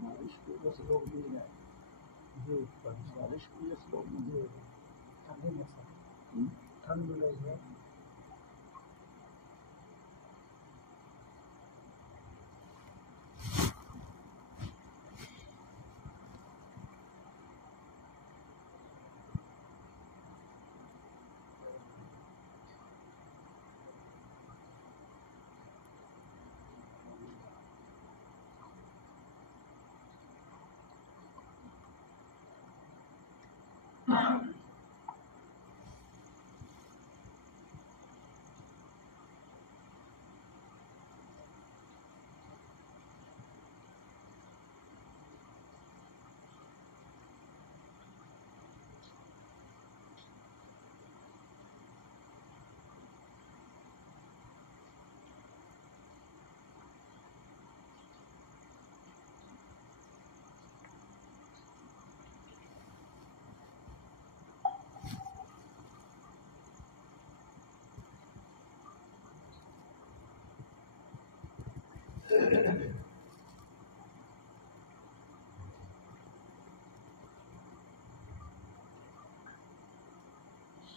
بارش کی وجہ سے لوگ مل گئے جی بارش کی وجہ سے لوگ مل گئے ٹھنڈ مل رہی ہے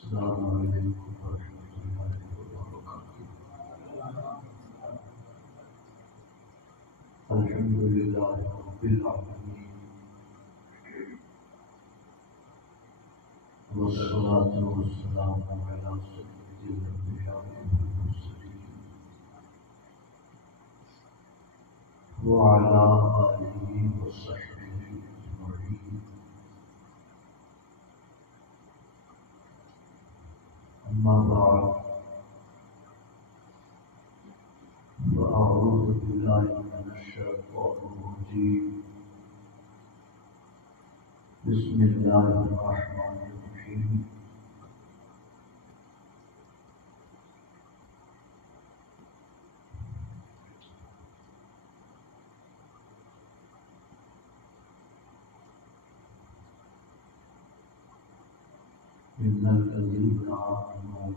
السلام علیکم ورحمۃ اللہ وبرکاتہ۔ الحمد للہ رب العالمین والصلاة والسلام علی سید الانبیاء والمرسلین وعلی آلہ وصحبہ اجمعین، اما بعد فاعوذ باللہ من الشیطان الرجیم، بسم اللہ الرحمن الرحیم۔ ان الذین آمنوا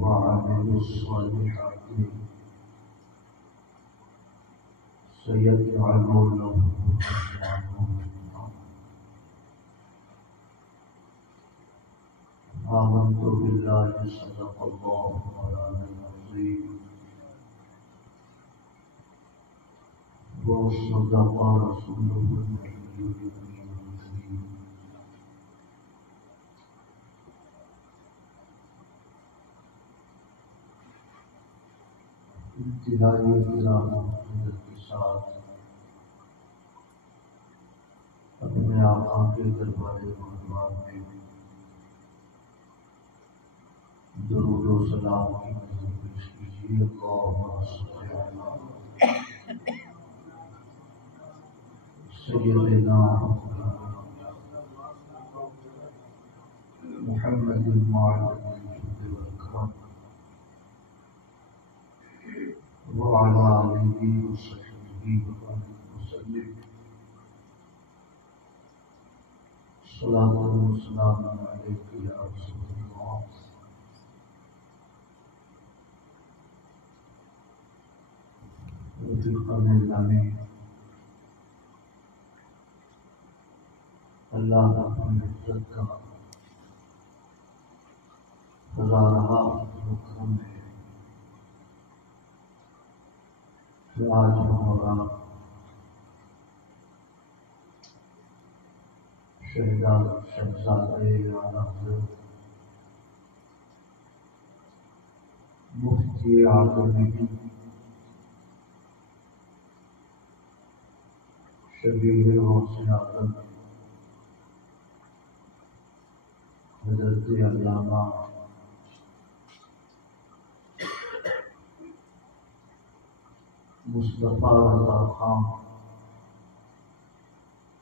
وعملوا الصالحات سيجعل لهم الرحمن آمنت بالله صدق الله مولانا العظيم وصدق رسوله النبي الكريم۔ انتہائی احترام و عزت کے ساتھ اپنے آقا کے دربار محترم میں درود و سلام کی نظر پیش کیجیے۔ اللہم صل علی سیدنا محمد المعلم الجود والکرم وعلى آلہ وصحبہ وسلم، صلاۃ و سلام علیک یا رسول اللہ۔ رفیقان گرامی، اللہ اپنی عزت کا ہزارہ کرم ہے کہ آج ہمارا شہزادہ اعلیٰ مفتی اعظم شبیہ غوث اعظم حضرت علامہ مصطفیٰ رضا خان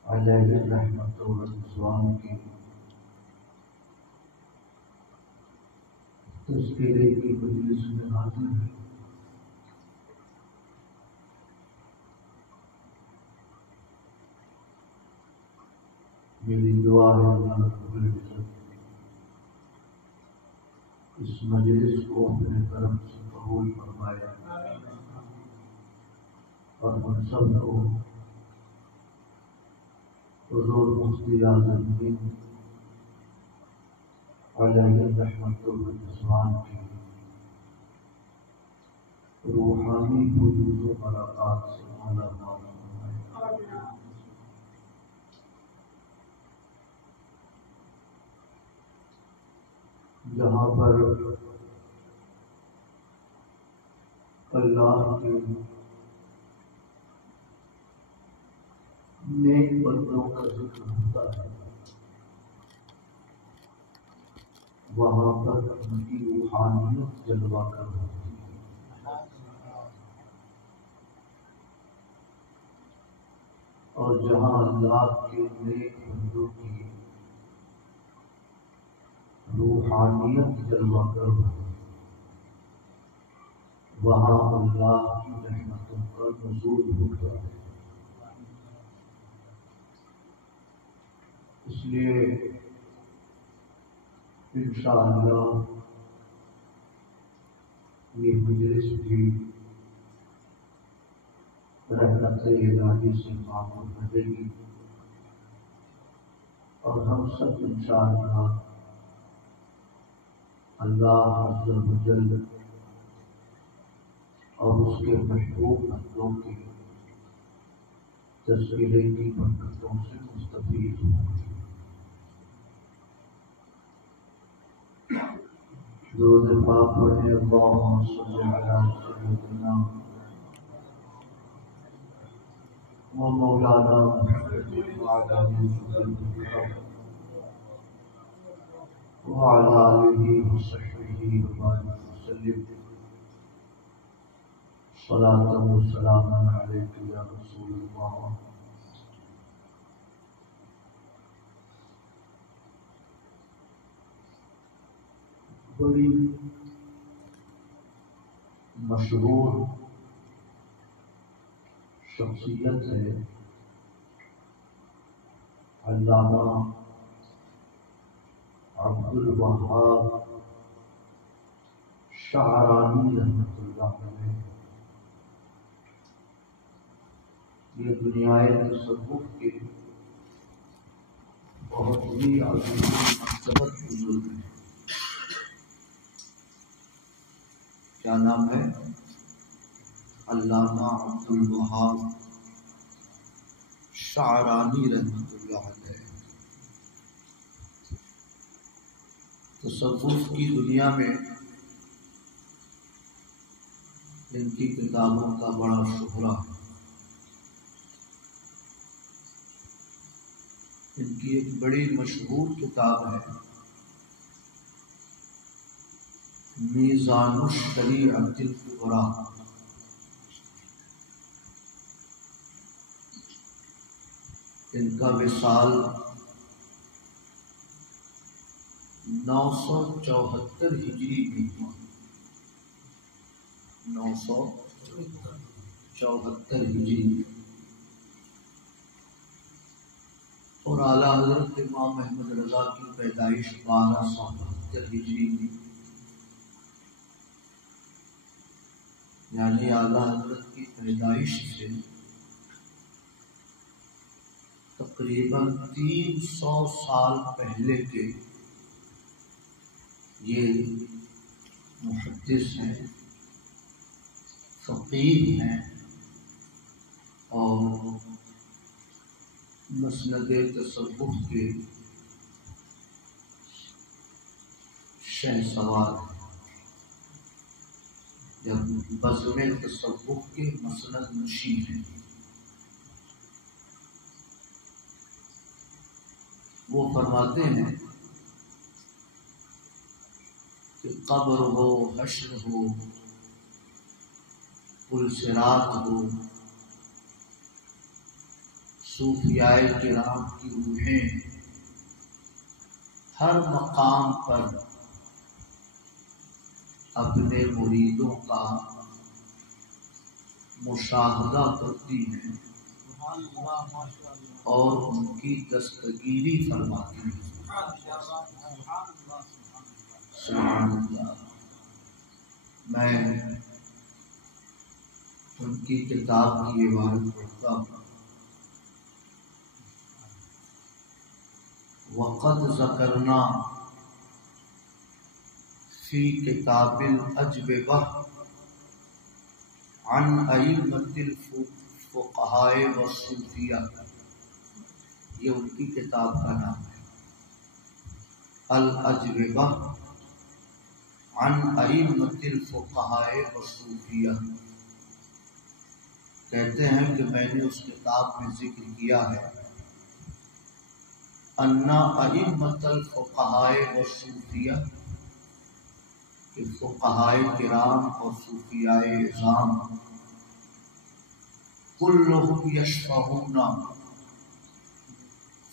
علیہ رحمت و رضوان کی تذکرے کی مجلس میں حاضر ہیں۔ میری دعا ہے اللہ رب العزت اس مجلس کو اپنے طرف سے قبول فرمائے اور ہم سب کو حضور مفتی اعظم دین علیہ رحمت و رضوان کی روحانی وجود و برکات سے مولا فرمائے۔ جہاں پر اللہ کے نیک بندوں کا ذکر ہوتا ہے وہاں پر ان کی روحانیت جلوہ کر ہوتی ہے، اور جہاں اللہ کے نیک بندوں کی روحانیت جلوہ کر ہوتی ہے وہاں اللہ کی رحمتوں کا نزول ہوتا ہے۔ اس لیے انشاءاللہ یہ مجلس بھی رحمت الہی سے معمور رہے گی اور ہم سب انشاءاللہ اللہ عز و جل اور اس کے محبوب بندوں کے تذکرے کی برکتوں سے مستفید ہوں۔ درود پاک پڑھیں، اللہم صلی علی سیدنا و مولانا محمد وعلی آلہ وصحبہ وبارک وسلم۔ صلاۃ و سلام علیک یا رسول اللہ۔ بڑی مشہور شخصیت ہے علامہ عبد الوہاب شعرانی رحمۃ اللہ علیہ۔ یہ دنیائے تصوف کے بہت ہی عظیم مرتبہ بزرگ ہیں۔ کیا نام ہے؟ علامہ عبد الوہاب شعرانی رحمۃ اللہ علیہ۔ تصوف کی دنیا میں ان کی کتابوں کا بڑا شہرہ ہے۔ ان کی ایک بڑی مشہور کتاب ہے میزان الشریعۃ الکبریٰ۔ ان کا وصال 974 ہجری میں ہوا۔ 974 ہجری، اور اعلیٰ حضرت امام احمد رضا کی پیدائش 1272 ہجری میں، یعنی اعلیٰ حضرت کی پیدائش سے تقریباً 300 سال پہلے کے یہ محدث ہیں، فقیہ ہیں اور مسند تصوف کے شہسوار ہیں، جب بزم تصوف کے مسند نشین ہیں۔ وہ فرماتے ہیں کہ قبر ہو، حشر ہو، پلسرات ہو، صوفیاء کرام کی روحیں ہر مقام پر اپنے مریدوں کا مشاہدہ کرتی ہیں اور ان کی دستگیری فرماتی ہیں۔ سبحان اللہ۔ میں ان کی کتاب کی عبارت پڑھتا ہوں۔ وقد ذکرنا فی کتاب الاجوبہ عن ائمۃ الفقہاء والصوفیہ، یہ ان کی کتاب کا نام ہے، الاجوبہ عن ائمۃ الفقہاء والصوفیہ۔ کہتے ہیں کہ میں نے اس کتاب میں ذکر کیا ہے ان ائمۃ الفقہاء والصوفیہ، کہ فقہاء کرام اور صوفیاء اعظام کلہم یشفعون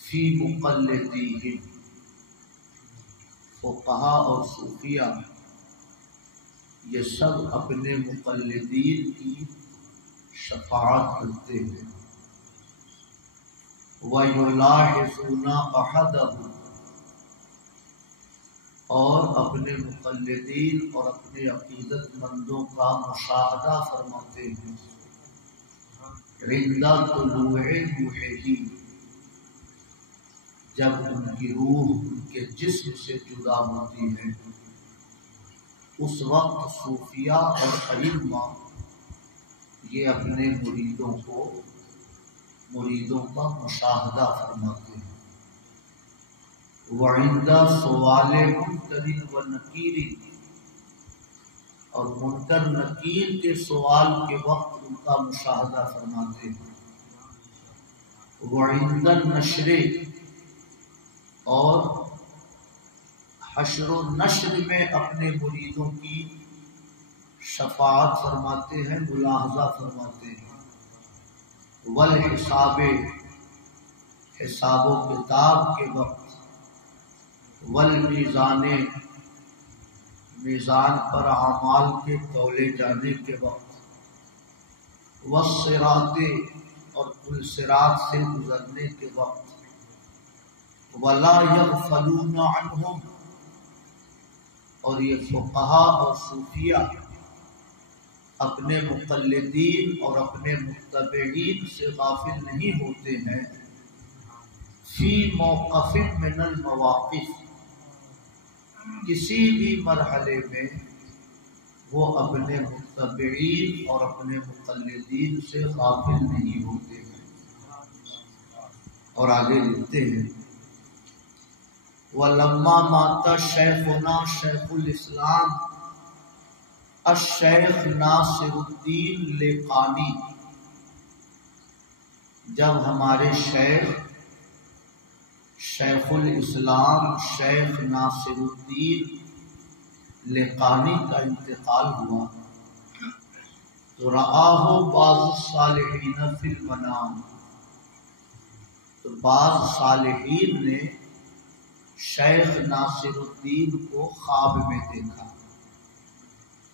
فی مقلدیہم، فقہاء اور صوفیاء یہ سب اپنے مقلدین کی شفاعت کرتے ہیں۔ وَيُلَاحِظُونَ أَحَدَهُ، اور اپنے مقلدین اور اپنے عقیدت مندوں کا مشاہدہ فرماتے ہیں۔ عند طلوع روحہ، جب ان کی روح ان کے جسم سے جدا ہوتی ہے، اس وقت صوفیاء اور ائمہ یہ اپنے مریدوں کا مشاہدہ فرماتے ہیں۔ وعند سوال منکر و نکیر، اور منکر نکیر کے سوال کے وقت ان کا مشاہدہ فرماتے ہیں۔ وعند النشر، اور حشر و نشر میں اپنے مریدوں کی شفاعت فرماتے ہیں، ملاحظہ فرماتے ہیں۔ والحساب، حساب و کتاب کے وقت۔ والمیزان، میزان پر اعمال کے تولے جانے کے وقت۔ والصراط، اور پل صراط سے گزرنے کے وقت۔ ولا یغفلون عنہم، اور یہ فقہاء اور صوفیاء اپنے مقلدین اور اپنے متبعین سے غافل نہیں ہوتے ہیں۔ فی موقف من المواقف، کسی بھی مرحلے میں وہ اپنے متبعین اور اپنے مقلدین سے غافل نہیں ہوتے ہیں۔ اور آگے لکھتے ہیں وَلَمَّا مَاتَ شیخنا شیخ الاسلام الشیخ ناصر الدین لقانی، جب ہمارے شیخ الاسلام شیخ ناصر الدین لقانی کا انتقال ہوا، تو رآہ بعض الصالحین فی المنام، تو بعض صالحین نے شیخ ناصر الدین کو خواب میں دیکھا۔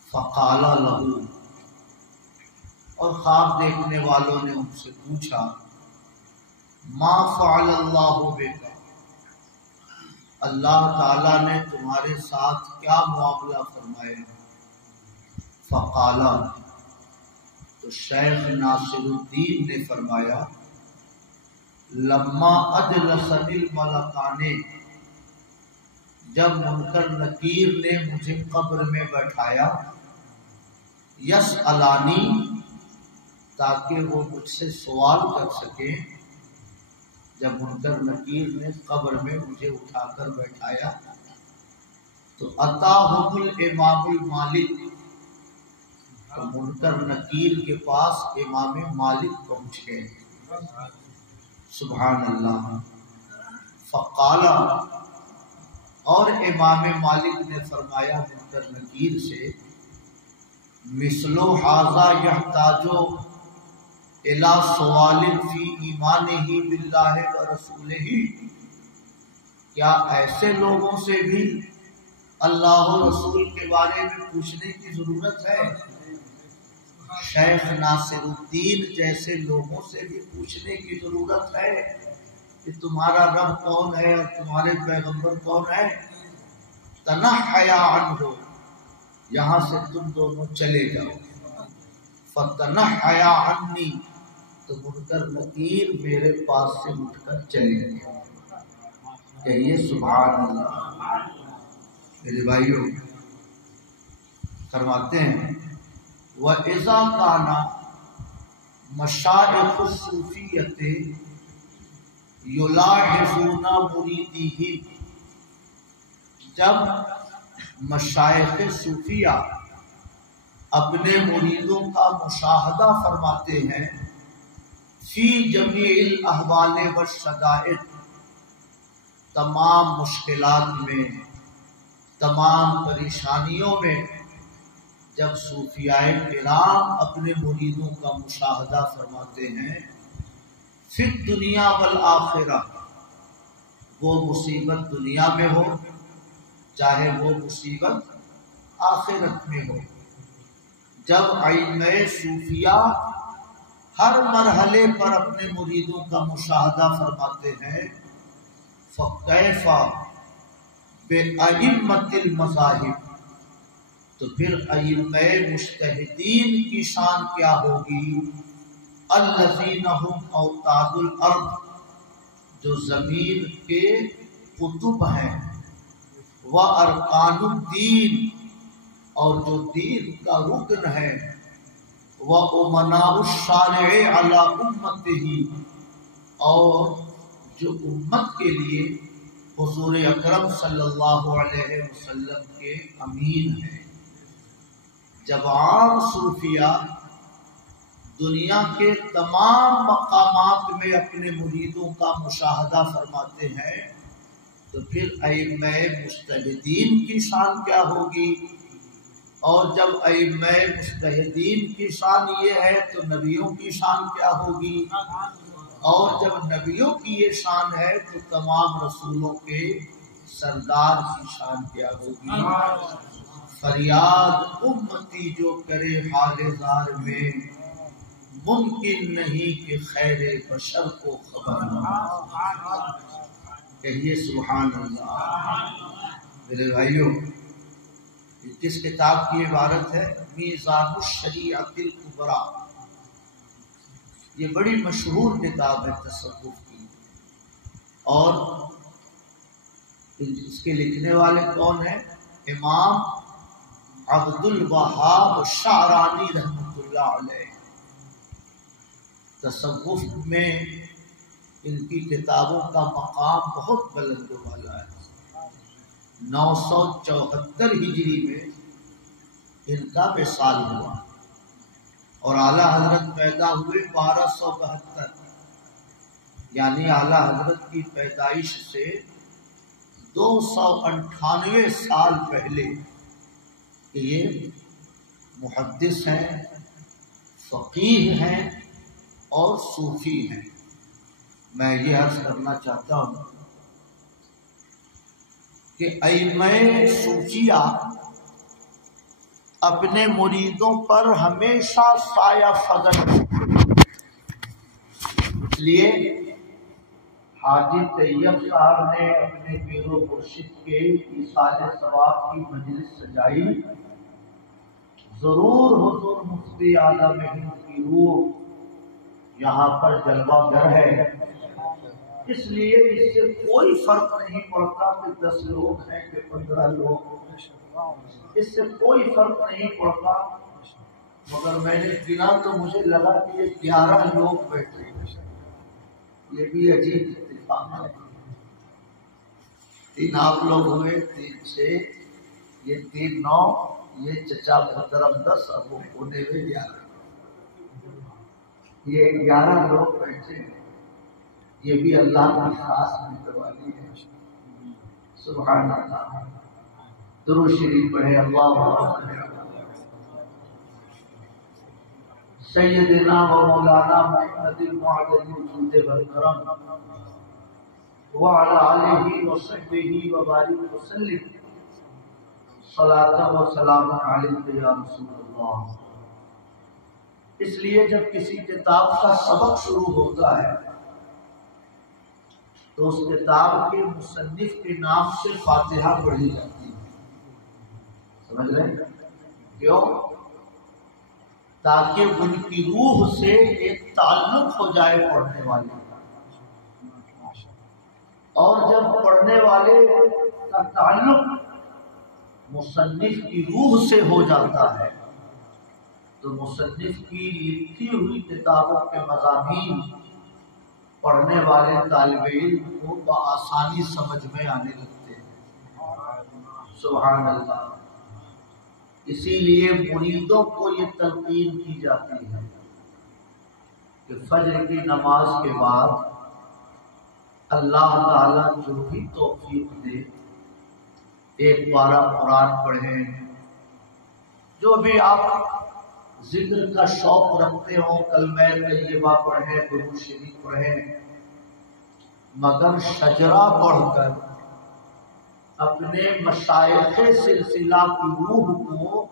فقال لہو، اور خواب دیکھنے والوں نے ان سے پوچھا ما فعل اللہ بک، اللہ تعالیٰ نے تمہارے ساتھ کیا معاملہ فرمایا؟ فقال، تو شیخ ناصر الدین نے فرمایا لما اجلسنی الملکان، جب منکر نکیر نے مجھے قبر میں بیٹھایا، یسألانی، تاکہ وہ مجھ سے سوال کر سکیں۔ جب منکر نکیر نے قبر میں مجھے اٹھا کر بیٹھایا تو اتاہم الامام المالک، تو منکر نکیر کے پاس امام مالک پہنچ گئے۔ سبحان اللہ۔ فقال، اور امام مالک نے فرمایا منکر نکیر سے مثلو ھذا یحتاجو الی سوال فی ایمانہ باللہ ورسولہ، کیا ایسے لوگوں سے بھی اللہ و رسول کے بارے میں پوچھنے کی ضرورت ہے؟ شیخ ناصر الدین جیسے لوگوں سے بھی پوچھنے کی ضرورت ہے کہ تمہارا رب کون ہے اور تمہارے پیغمبر کون ہے؟ تنحیا عنہ، یہاں سے تم دونوں چلے جاؤ، فتنحیا عنی، تو منکر نکیر میرے پاس سے اٹھ کر چلے گئے۔ کہیے سبحان اللہ۔ میرے بھائیوں فرماتے ہیں وَإِذَا كَانَ مَشَائِخُ الصُّوفِيَّةِ يُلَاحِظُونَ مُرِيدِهِمْ، جب مشائخ صوفیہ اپنے مریدوں کا مشاہدہ فرماتے ہیں فی جمیع الاحوال والشدائد، تمام مشکلات میں، تمام پریشانیوں میں، جب صوفیاء کرام اپنے مریدوں کا مشاہدہ فرماتے ہیں فی الدنیا والآخرہ، وہ مصیبت دنیا میں ہو چاہے وہ مصیبت آخرت میں ہو، جب ائمہ صوفیہ ہر مرحلے پر اپنے مریدوں کا مشاہدہ فرماتے ہیں فَكَيْفَ بِأَئِمَّةِ الْمَذَاهِبِ، تو پھر ائمہ مجتہدین کی شان کیا ہوگی؟ الذین هم اوتاد الارض، جو زمین کے قطب ہیں، وارکان الدین، اور جو دین کا رکن ہے، وامناء الشارع علی امتہ، اور جو امت کے لیے حضور اکرم صلی اللہ علیہ وسلم کے امین ہیں۔ جب عام صوفیہ دنیا کے تمام مقامات میں اپنے مریدوں کا مشاہدہ فرماتے ہیں تو پھر ائمہ مجتہدین کی شان کیا ہوگی؟ اور جب ائمہ مجتہدین کی شان یہ ہے تو نبیوں کی شان کیا ہوگی؟ اور جب نبیوں کی یہ شان ہے تو تمام رسولوں کے سردار کی شان کیا ہوگی؟ فریاد امتی جو کرے حال زار میں، ممکن نہیں کہ خیر بشر کو خبر نہ۔ کہیے سبحان اللہ۔ میرے بھائیوں کس کتاب کی عبارت ہے؟ میزان الشریعۃ الکبریٰ، یہ بڑی مشہور کتاب ہے تصوف کی، اور اس کے لکھنے والے کون ہیں؟ امام عبد الوہاب شعرانی رحمۃ اللہ علیہ۔ تصوف میں ان کی کتابوں کا مقام بہت بلند و بالا ہے۔ 974 ہجری میں ان کا وصال ہوا اور اعلیٰ حضرت پیدا ہوئے 1272، یعنی اعلیٰ حضرت کی پیدائش سے 298 سال پہلے یہ محدث ہیں، فقیہ ہیں اور صوفی ہیں۔ میں یہ عرض کرنا چاہتا ہوں کہ ائمہ صوفیہ اپنے مریدوں پر ہمیشہ سایہ فضل، اس لیے حاجی طیب صاحب نے اپنے پیر و مرشد کے ایصال ثواب کی مجلس سجائی، ضرور حضور مفتی اعظم ہند کی روح یہاں پر جلوہ گر ہے، اس لیے اس سے کوئی فرق نہیں پڑتا کہ 10 لوگ ہیں کہ 15 لوگ، اس سے کوئی فرق نہیں پڑتا، مگر میں نے گنا تو مجھے لگا کہ یہ 11 لوگ بیٹھے ہیں، یہ بھی عجیب اتفاق ہے۔ 3 آپ لوگ ہوئے، 3 6، یہ 3 9، یہ چچا محترم 10، اب وہ ہونے میں 11، یہ 11 لوگ بیٹھے ہیں، یہ بھی اللہ کی خاص مہربانی ہے۔ سبحان اللہ۔ درود شریف پڑھے، اللہ سیدنا و مولانا محمد المعدل وجود والکرم وعلى آلہ وصحبہ وبارک وسلم صلاۃ و سلام علیک یا رسول اللہ۔ اس لیے جب کسی کتاب کا سبق شروع ہوتا ہے تو اس کتاب کے مصنف کے نام سے فاتحہ پڑھی جاتی ہے، سمجھ رہے ہیں؟ کیوں؟ تاکہ ان کی روح سے ایک تعلق ہو جائے پڑھنے والے کا، اور جب پڑھنے والے کا تعلق مصنف کی روح سے ہو جاتا ہے تو مصنف کی لکھی ہوئی کتابوں کے مضامین پڑھنے والے طالب علم کو بآسانی سمجھ میں آنے لگتے ہیں۔ سبحان اللہ۔ اسی لیے مریدوں کو یہ تلقین کی جاتی ہے کہ فجر کی نماز کے بعد اللہ تعالیٰ جو بھی توفیق دے ایک پارہ قرآن پڑھیں، جو بھی آپ ذکر کا شوق رکھتے ہوں، کلمہ طیبہ پڑھیں، درود شریف پڑھیں، مگر شجرہ پڑھ کر اپنے مشائخ سلسلہ کی روح کو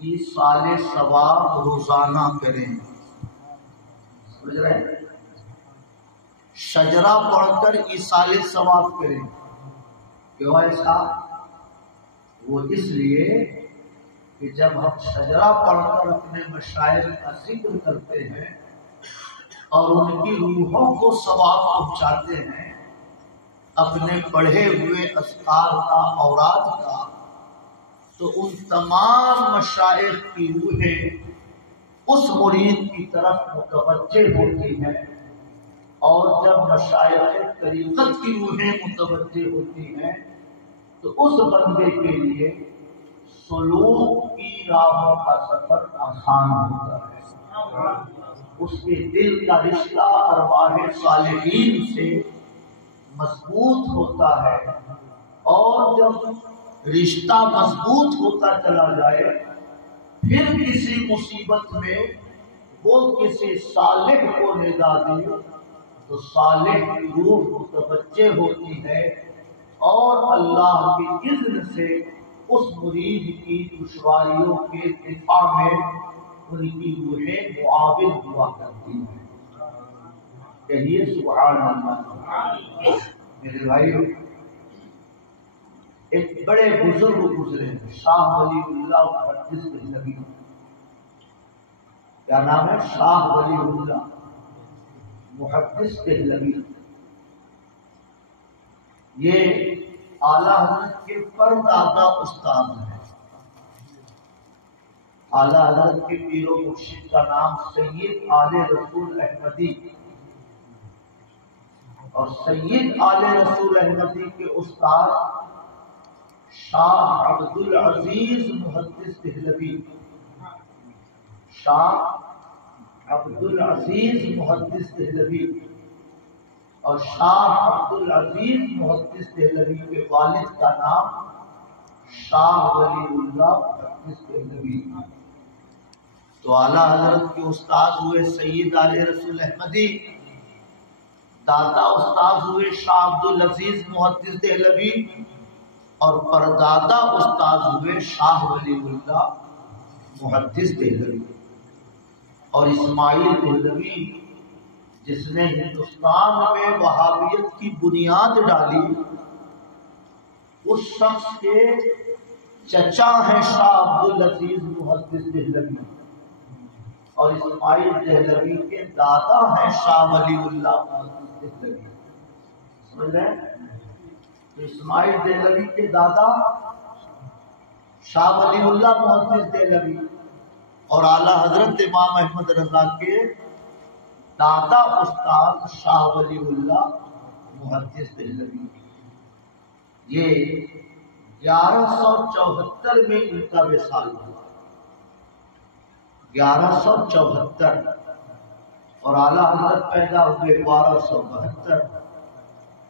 ایصال ثواب روزانہ کریں، سمجھ رہے ہیں؟ شجرہ پڑھ کر ایصال ثواب کریں۔ کیوں ایسا؟ وہ اس لیے کہ جب ہم شجرہ پڑھ کر اپنے مشائخ کا ذکر کرتے ہیں اور ان کی روحوں کو ثواب پہنچاتے ہیں اپنے پڑھے ہوئے اذکار کا، اوراد کا، تو ان تمام مشائخ کی روحیں اس مرید کی طرف متوجہ ہوتی ہیں، اور جب مشائخ طریقت کی روحیں متوجہ ہوتی ہیں تو اس بندے کے لیے سلوک کی راہوں کا سفر آسان ہوتا ہے، اس کے دل کا رشتہ ارواح صالحین سے مضبوط ہوتا ہے، اور جب رشتہ مضبوط ہوتا چلا جائے پھر کسی مصیبت میں وہ کسی صالح کو ندا دے تو صالح کی روح متوجہ ہوتی ہے اور اللہ کے اذن سے اس مرید کی دشواریوں کے دفاع میں ان کی روحیں معاون ہوا کرتی ہیں۔ کہیے سبحان اللہ۔ میرے بھائی، ایک بڑے بزرگ گزرے شاہ ولی اللہ محدث دہلوی۔ کیا نام ہے؟ شاہ ولی اللہ محدث دہلوی۔ یہ اعلیٰ حضرت کے پردادا استاد ہیں۔ اعلیٰ حضرت کے پیر و مرشد کا نام سید آل رسول احمدی، اور سید آل رسول احمدی کے استاد شاہ عبدالعزیز محدث دہلوی، شاہ عبدالعزیز محدث دہلوی، اور شاہ عبدالعزیز محدث دہلوی کے والد کا نام شاہ ولی اللہ محدث دہلوی۔ تو اعلیٰ حضرت کے استاد ہوئے سید آل رسول احمدی، دادا استاد ہوئے شاہ عبدالعزیز محدث دہلوی، اور پردادا استاد ہوئے شاہ ولی اللہ محدث دہلوی۔ اور اسماعیل دہلوی جس نے ہندوستان میں وہابیت کی بنیاد ڈالی، اس شخص کے چچا ہیں شاہ عبدالعزیز محدث دہلوی، اور اسماعیل دہلوی کے دادا ہیں شاہ ولی اللہ محدث دہلوی، سمجھ رہے ہیں؟ تو اسماعیل دہلوی کے دادا شاہ ولی اللہ محدث دہلوی، اور اعلیٰ حضرت امام احمد رضا کے دادا استاد شاہ ولی اللہ محدث دہلوی۔ یہ 1174 میں ان کا وصال ہوا، 1174، اور اعلیٰ حضرت پیدا ہوئے 1272،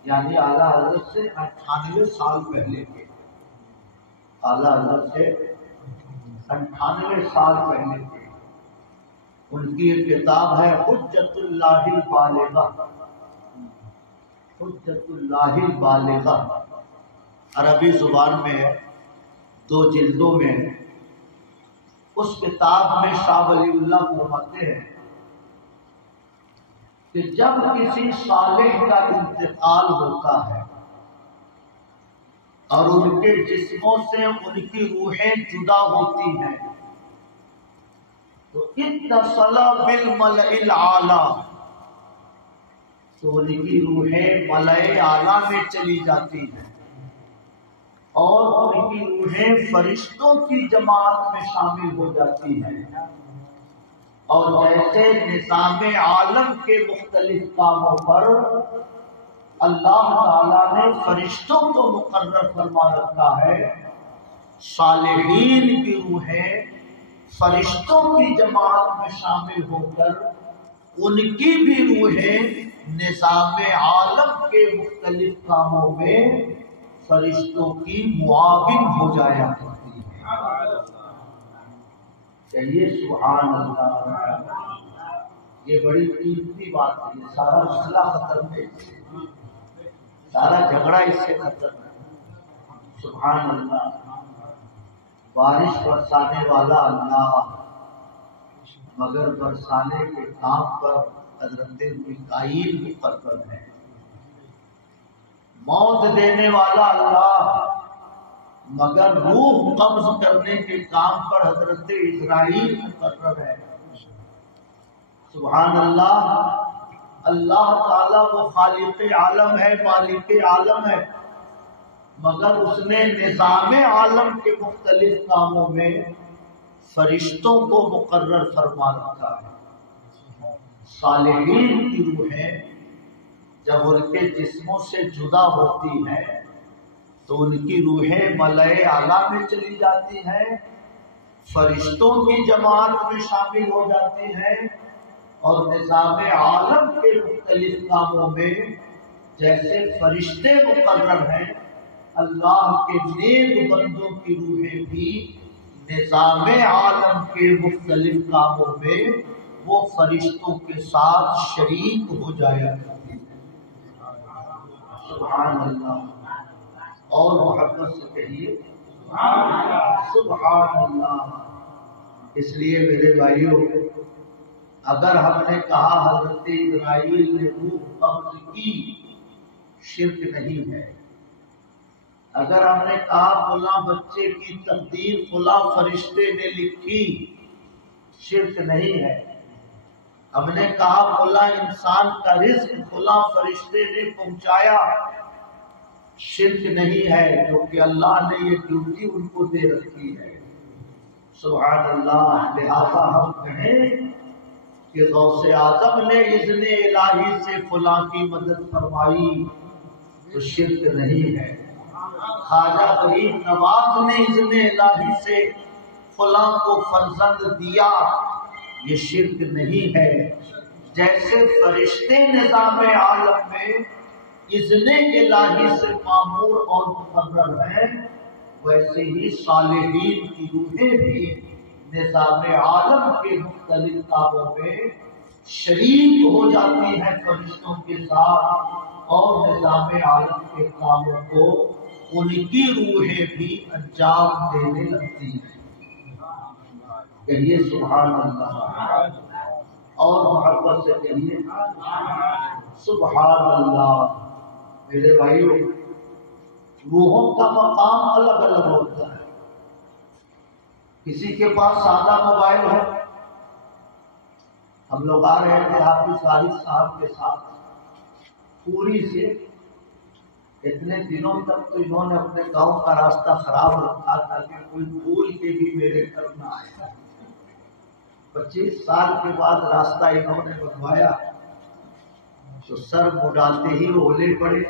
یعنی اعلیٰ حضرت سے 98 سال پہلے کے، اعلیٰ حضرت سے 98 سال پہلے کے ان کی ایک کتاب ہے حجت اللہ البالغہ، حجت اللہ البالغہ، عربی زبان میں ہے، 2 جلدوں میں ہے۔ اس کتاب میں شاہ ولی اللہ فرماتے ہیں کہ جب کسی صالح کا انتقال ہوتا ہے اور ان کے جسموں سے ان کی روحیں جدا ہوتی ہیں تو اتصل بالملأ الاعلی، تو ان کی روحیں ملأ اعلیٰ میں چلی جاتی ہیں اور ان کی روحیں فرشتوں کی جماعت میں شامل ہو جاتی ہیں، اور جیسے نظام عالم کے مختلف کاموں پر اللہ تعالیٰ نے فرشتوں کو مقرر فرما رکھا ہے، صالحین کی روحیں فرشتوں کی جماعت میں شامل ہو کر ان کی بھی روحیں نظام عالم کے مختلف کاموں میں فرشتوں کی معاون ہو جایا کرتی ہے۔ چلیے سبحان اللہ، یہ بڑی قیمتی بات ہے، یہ سارا مسئلہ ختم ہے، سارا جھگڑا اس سے ختم ہے۔ سبحان اللہ، بارش برسانے والا اللہ، مگر برسانے کے کام پر حضرت میکائیل مقرر ہے۔ موت دینے والا اللہ، مگر روح قبض کرنے کے کام پر حضرت اسرائیل مقرر ہے۔ سبحان اللہ، اللہ تعالیٰ وہ خالق عالم ہے، مالک عالم ہے، مگر اس نے نظام عالم کے مختلف کاموں میں فرشتوں کو مقرر فرما رکھا ہے۔ صالحین کی روحیں جب ان کے جسموں سے جدا ہوتی ہیں تو ان کی روحیں ملأ اعلیٰ میں چلی جاتی ہیں، فرشتوں کی جماعت میں شامل ہو جاتی ہیں، اور نظام عالم کے مختلف کاموں میں جیسے فرشتے مقرر ہیں، اللہ کے نیک بندوں کی روحیں بھی نظام عالم کے مختلف کاموں میں وہ فرشتوں کے ساتھ شریک ہو جایا کرتی ہیں۔ سبحان اللہ، اور محبت سے کہیے سبحان اللہ۔ اس لیے میرے بھائیوں، اگر ہم نے کہا حضرت اسرائیل نے روح قبض کی، شرک نہیں ہے۔ اگر ہم نے کہا فلاں بچے کی تقدیر فلاں فرشتے نے لکھی، شرک نہیں ہے۔ ہم نے کہا فلاں انسان کا رزق فلاں فرشتے نے پہنچایا، شرک نہیں ہے، کیونکہ اللہ نے یہ ڈیوٹی ان کو دے رکھی ہے۔ سبحان اللہ، لہذا ہم کہیں کہ غوث اعظم نے اذن الہی سے فلاں کی مدد فرمائی تو شرک نہیں ہے۔ خواجہ غریب نواز نے اذن الہی سے فلاں کو فرزند دیا، یہ شرک نہیں ہے۔ جیسے فرشتے نظام عالم میں اذن الہی سے معمور اور مقرر ہیں، ویسے ہی صالحین کی روحیں بھی نظام عالم کے مختلف کاموں میں شریک ہو جاتی ہیں فرشتوں کے ساتھ، اور نظام عالم کے کاموں کو ان کی روحیں بھی انجام دینے لگتی ہیں۔ کہیے سبحان اللہ، اور محبت سے کہیے سبحان اللہ۔ میرے بھائیوں، روحوں کا مقام الگ الگ ہوتا ہے۔ کسی کے پاس سادہ موبائل ہے، ہم لوگ آ رہے تھے حافظ عارف صاحب کے ساتھ پوری سے، اتنے دنوں تک تو انہوں نے اپنے گاؤں کا راستہ خراب رکھا تھا کہ کوئی بھول کے بھی میرے گھر نہ آیا۔ 25 سال کے بعد راستہ انہوں نے بنوایا تو سر مڈالتے ہی اولے پڑے،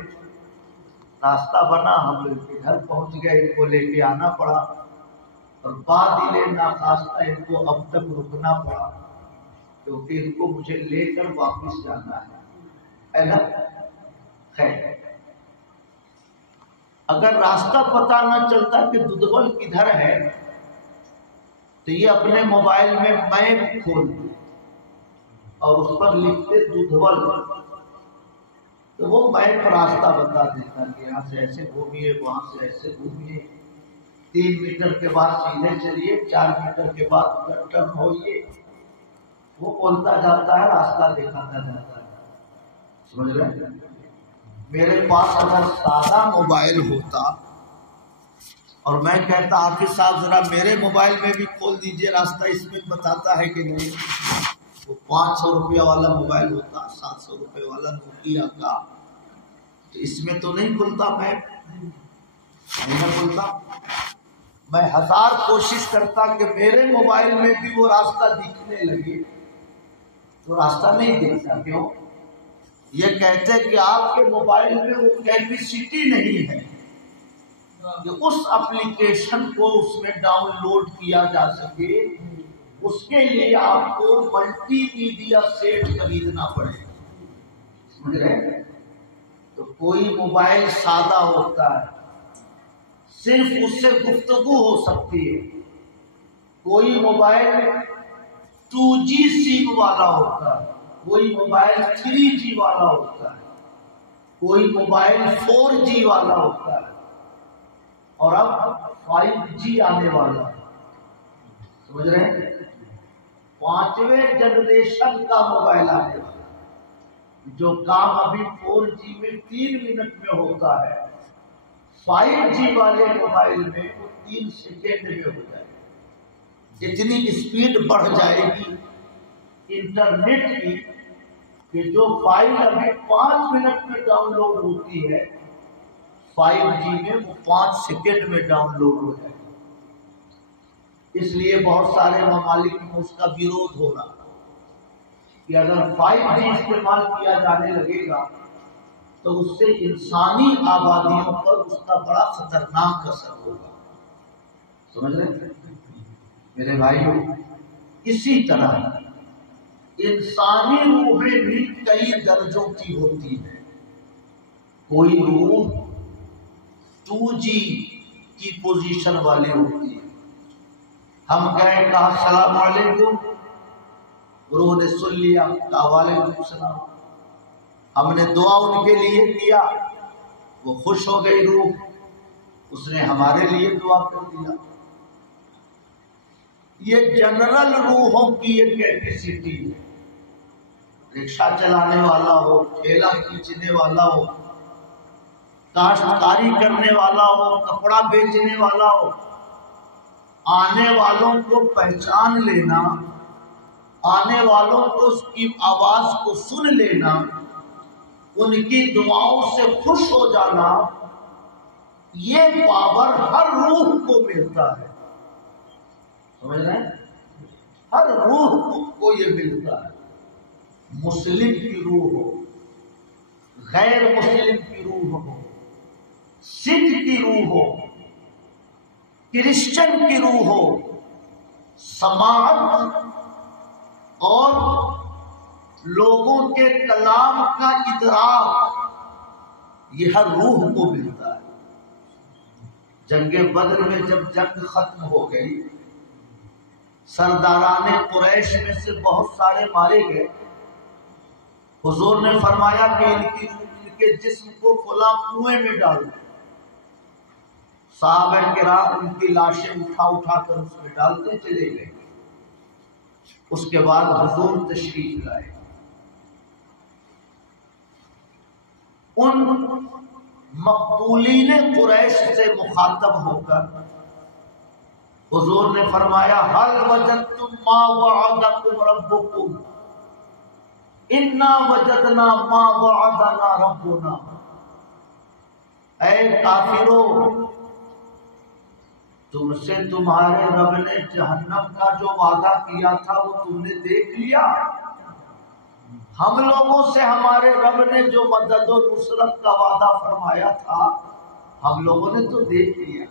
راستہ بنا، ہم لوگ کے گھر پہنچ گئے، ان کو لے کے آنا پڑا، اور بادل ناخواستہ ان کو اب تک رکنا پڑا، کیونکہ ان کو مجھے لے کر واپس جانا ہے۔ خیر، اگر راستہ پتہ نہ چلتا کہ دودھول کدھر ہے تو یہ اپنے موبائل میں میپ کھول اور اس پر لکھتے دودھول، تو وہ میپ راستہ بتا دیتا کہ یہاں سے ایسے گھومیے، وہاں سے ایسے گھومیے، 3 میٹر کے بعد سیدھے چلیے، 4 میٹر کے بعد ٹرن ہوئیے، وہ بولتا جاتا ہے، راستہ دکھاتا جاتا ہے. سمجھ رہے ہیں؟ میرے پاس اگر سادہ موبائل ہوتا اور میں کہتا حافظ صاحب ذرا میرے موبائل میں بھی کھول دیجئے راستہ، اس میں بتاتا ہے کہ نہیں، وہ 500 روپیہ والا موبائل ہوتا، 700 روپے والا نوکیا کا، تو اس میں تو نہیں کھلتا، میں نہیں کھلتا. میں 1000 کوشش کرتا کہ میرے موبائل میں بھی وہ راستہ دکھنے لگے، تو راستہ نہیں دکھتا. کیوں؟ یہ کہتے کہ آپ کے موبائل میں وہ کیپیسٹی نہیں ہے کہ اس اپلیکیشن کو اس میں ڈاؤن لوڈ کیا جا سکے. اس کے لیے آپ کو ملٹی میڈیا سیٹ خریدنا پڑے. سمجھ رہے ہیں؟ تو کوئی موبائل سادہ ہوتا ہے، صرف اس سے گفتگو ہو سکتی ہے. کوئی موبائل 2G سیم والا ہوتا ہے، کوئی موبائل 3G والا ہوتا ہے، کوئی موبائل 4G والا ہوتا ہے، اور اب 5G آنے والا ہے. سمجھ رہے ہیں؟ 5ویں جنریشن کا موبائل آنے والا ہے. جو کام ابھی 4G میں 3 منٹ میں ہوتا ہے، 5G والے موبائل میں وہ 3 سیکنڈ میں ہو جائے گا. اتنی اسپیڈ بڑھ جائے گی انٹرنیٹ کی کہ جو فائل ابھی 5 منٹ میں ڈاؤن لوڈ ہوتی ہے، 5G میں وہ 5 سیکنڈ میں ڈاؤن لوڈ ہو جائے گا. اس لیے بہت سارے ممالک میں اس کا ویرودھ ہو رہا کہ اگر 5G استعمال کیا جانے لگے گا تو اس سے انسانی آبادیوں پر اس کا بڑا خطرناک اثر ہوگا. سمجھ رہے ہیں میرے بھائیوں؟ اسی طرح انسانی روحیں بھی کئی درجوں کی ہوتی ہیں. کوئی روح 2G کی پوزیشن والی ہوتی ہے. ہم گئے، کہا السلام علیکم، روح نے سن لیا، کہا وعلیکم السلام. ہم نے دعا ان کے لیے کیا، وہ خوش ہو گئی روح، اس نے ہمارے لیے دعا کر دیا. یہ جنرل روحوں کی ایک کیپیسٹی ہے. رکشہ چلانے والا ہو، ٹھیلا کھینچنے والا ہو، کاشتکاری کرنے والا ہو، کپڑا بیچنے والا ہو، آنے والوں کو پہچان لینا، آنے والوں کو اس کی آواز کو سن لینا، ان کی دعاؤں سے خوش ہو جانا، یہ پاور ہر روح کو ملتا ہے. سمجھ رہے ہیں؟ ہر روح کو یہ ملتا ہے. مسلم کی روح ہو، غیر مسلم کی روح ہو، سکھ کی روح ہو، کرسچن کی روح ہو، سماعت اور لوگوں کے کلام کا ادراک، یہ ہر روح کو ملتا ہے. جنگ بدر میں جب جنگ ختم ہو گئی، سرداران قریش میں سے بہت سارے مارے گئے. حضور نے فرمایا کہ ان کے جسم کو فلاں کنویں میں ڈالو. صحابہ کرام ان کی لاشیں اٹھا کر اس میں ڈالتے چلے گئے. اس کے بعد حضور تشریف لائے. ان مقتولین قریش سے مخاطب ہو کر حضور نے فرمایا هل وجدتم ما وعدکم ربکم انا وجدنا ما وعدنا ربنا. اے کافرو، تم سے تمہارے رب نے جہنم کا جو وعدہ کیا تھا وہ تم نے دیکھ لیا. ہم لوگوں سے ہمارے رب نے جو مدد و نصرت کا وعدہ فرمایا تھا ہم لوگوں نے تو دیکھ لیا.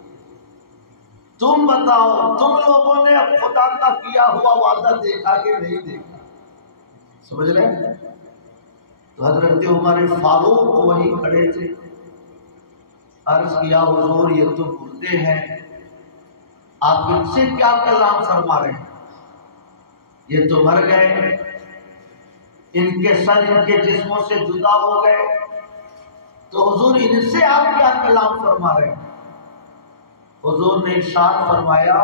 تم بتاؤ، تم لوگوں نے اب خدا کا کیا ہوا وعدہ دیکھا کہ نہیں دیکھا؟ سمجھ رہے ہیں؟ تو حضرت عمر فاروق وہی کھڑے تھے. عرض کیا حضور یہ تو مردے ہیں، آپ ان سے کیا کلام فرما رہے ہیں؟ یہ تو مر گئے. ان کے سر ان کے جسموں سے جدا ہو گئے، تو حضور ان سے آپ کیا کلام فرما رہے ہیں؟ حضور نے ارشاد فرمایا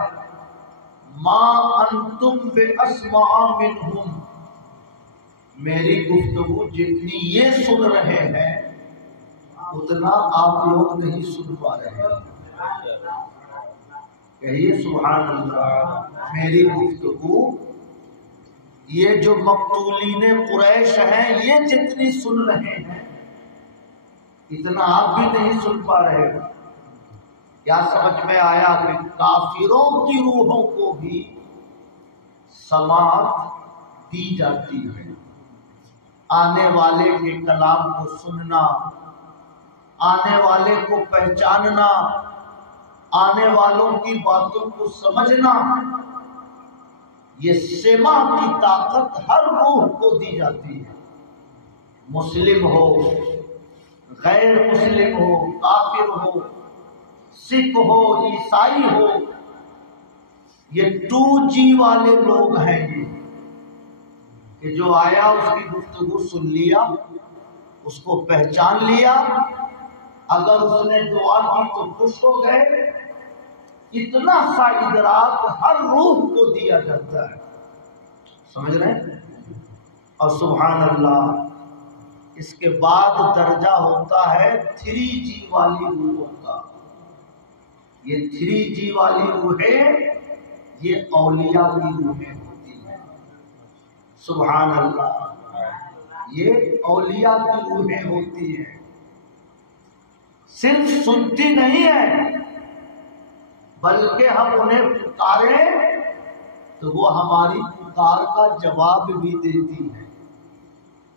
ما انتم باسمع منہم، میری گفتگو جتنی یہ سن رہے ہیں اتنا آپ لوگ نہیں سن پا رہے ہیں۔ کہیے سبحان اللہ۔ میری گفتگو یہ جو مقتولین قریش ہیں یہ جتنی سن رہے ہیں اتنا آپ بھی نہیں سن پا رہے ہیں۔ کیا سمجھ میں آیا کہ کافروں کی روحوں کو بھی سماعت دی جاتی ہے، آنے والے کے کلام کو سننا، آنے والے کو پہچاننا، آنے والوں کی باتوں کو سمجھنا، یہ سماع کی طاقت ہر روح کو دی جاتی ہے، مسلم ہو، غیر مسلم ہو، کافر ہو، سکھ ہو، عیسائی ہو، یہ 2G والے لوگ ہیں یہ کہ جو آیا اس کی گفتگو سن لیا، اس کو پہچان لیا، اگر اس نے دعا کی تو خوش ہو گئے، اتنا سا ادراک ہر روح کو دیا جاتا ہے، سمجھ رہے ہیں؟ اور سبحان اللہ اس کے بعد درجہ ہوتا ہے 3G والی روحوں کا۔ یہ 3G والی روحیں یہ اولیاء کی روحیں ہوتی ہیں، سبحان اللہ، یہ اولیاء کی روحیں ہوتی ہیں، صرف سنتی نہیں ہے بلکہ ہم انہیں پکاریں تو وہ ہماری پکار کا جواب بھی دیتی ہیں۔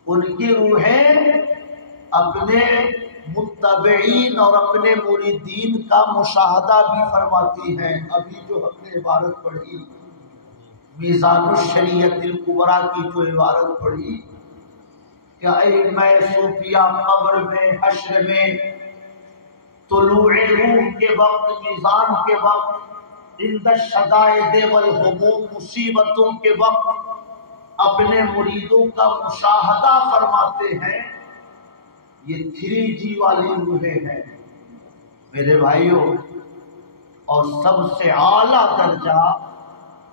ان کی روحیں اپنے متبعین اور اپنے مریدین کا مشاہدہ بھی فرماتی ہیں۔ ابھی جو ہم نے عبارت پڑھی میزان الشریعت الکبریٰ کی جو عبارت پڑھی کہ اے میں صوفیہ قبر میں، حشر میں، طلوع روح کے وقت، میزان کے وقت، عند الشدائد والہموم، مصیبتوں کے وقت اپنے مریدوں کا مشاہدہ فرماتے ہیں۔ یہ 3G والی روحیں ہیں میرے بھائیوں، اور سب سے اعلیٰ درجہ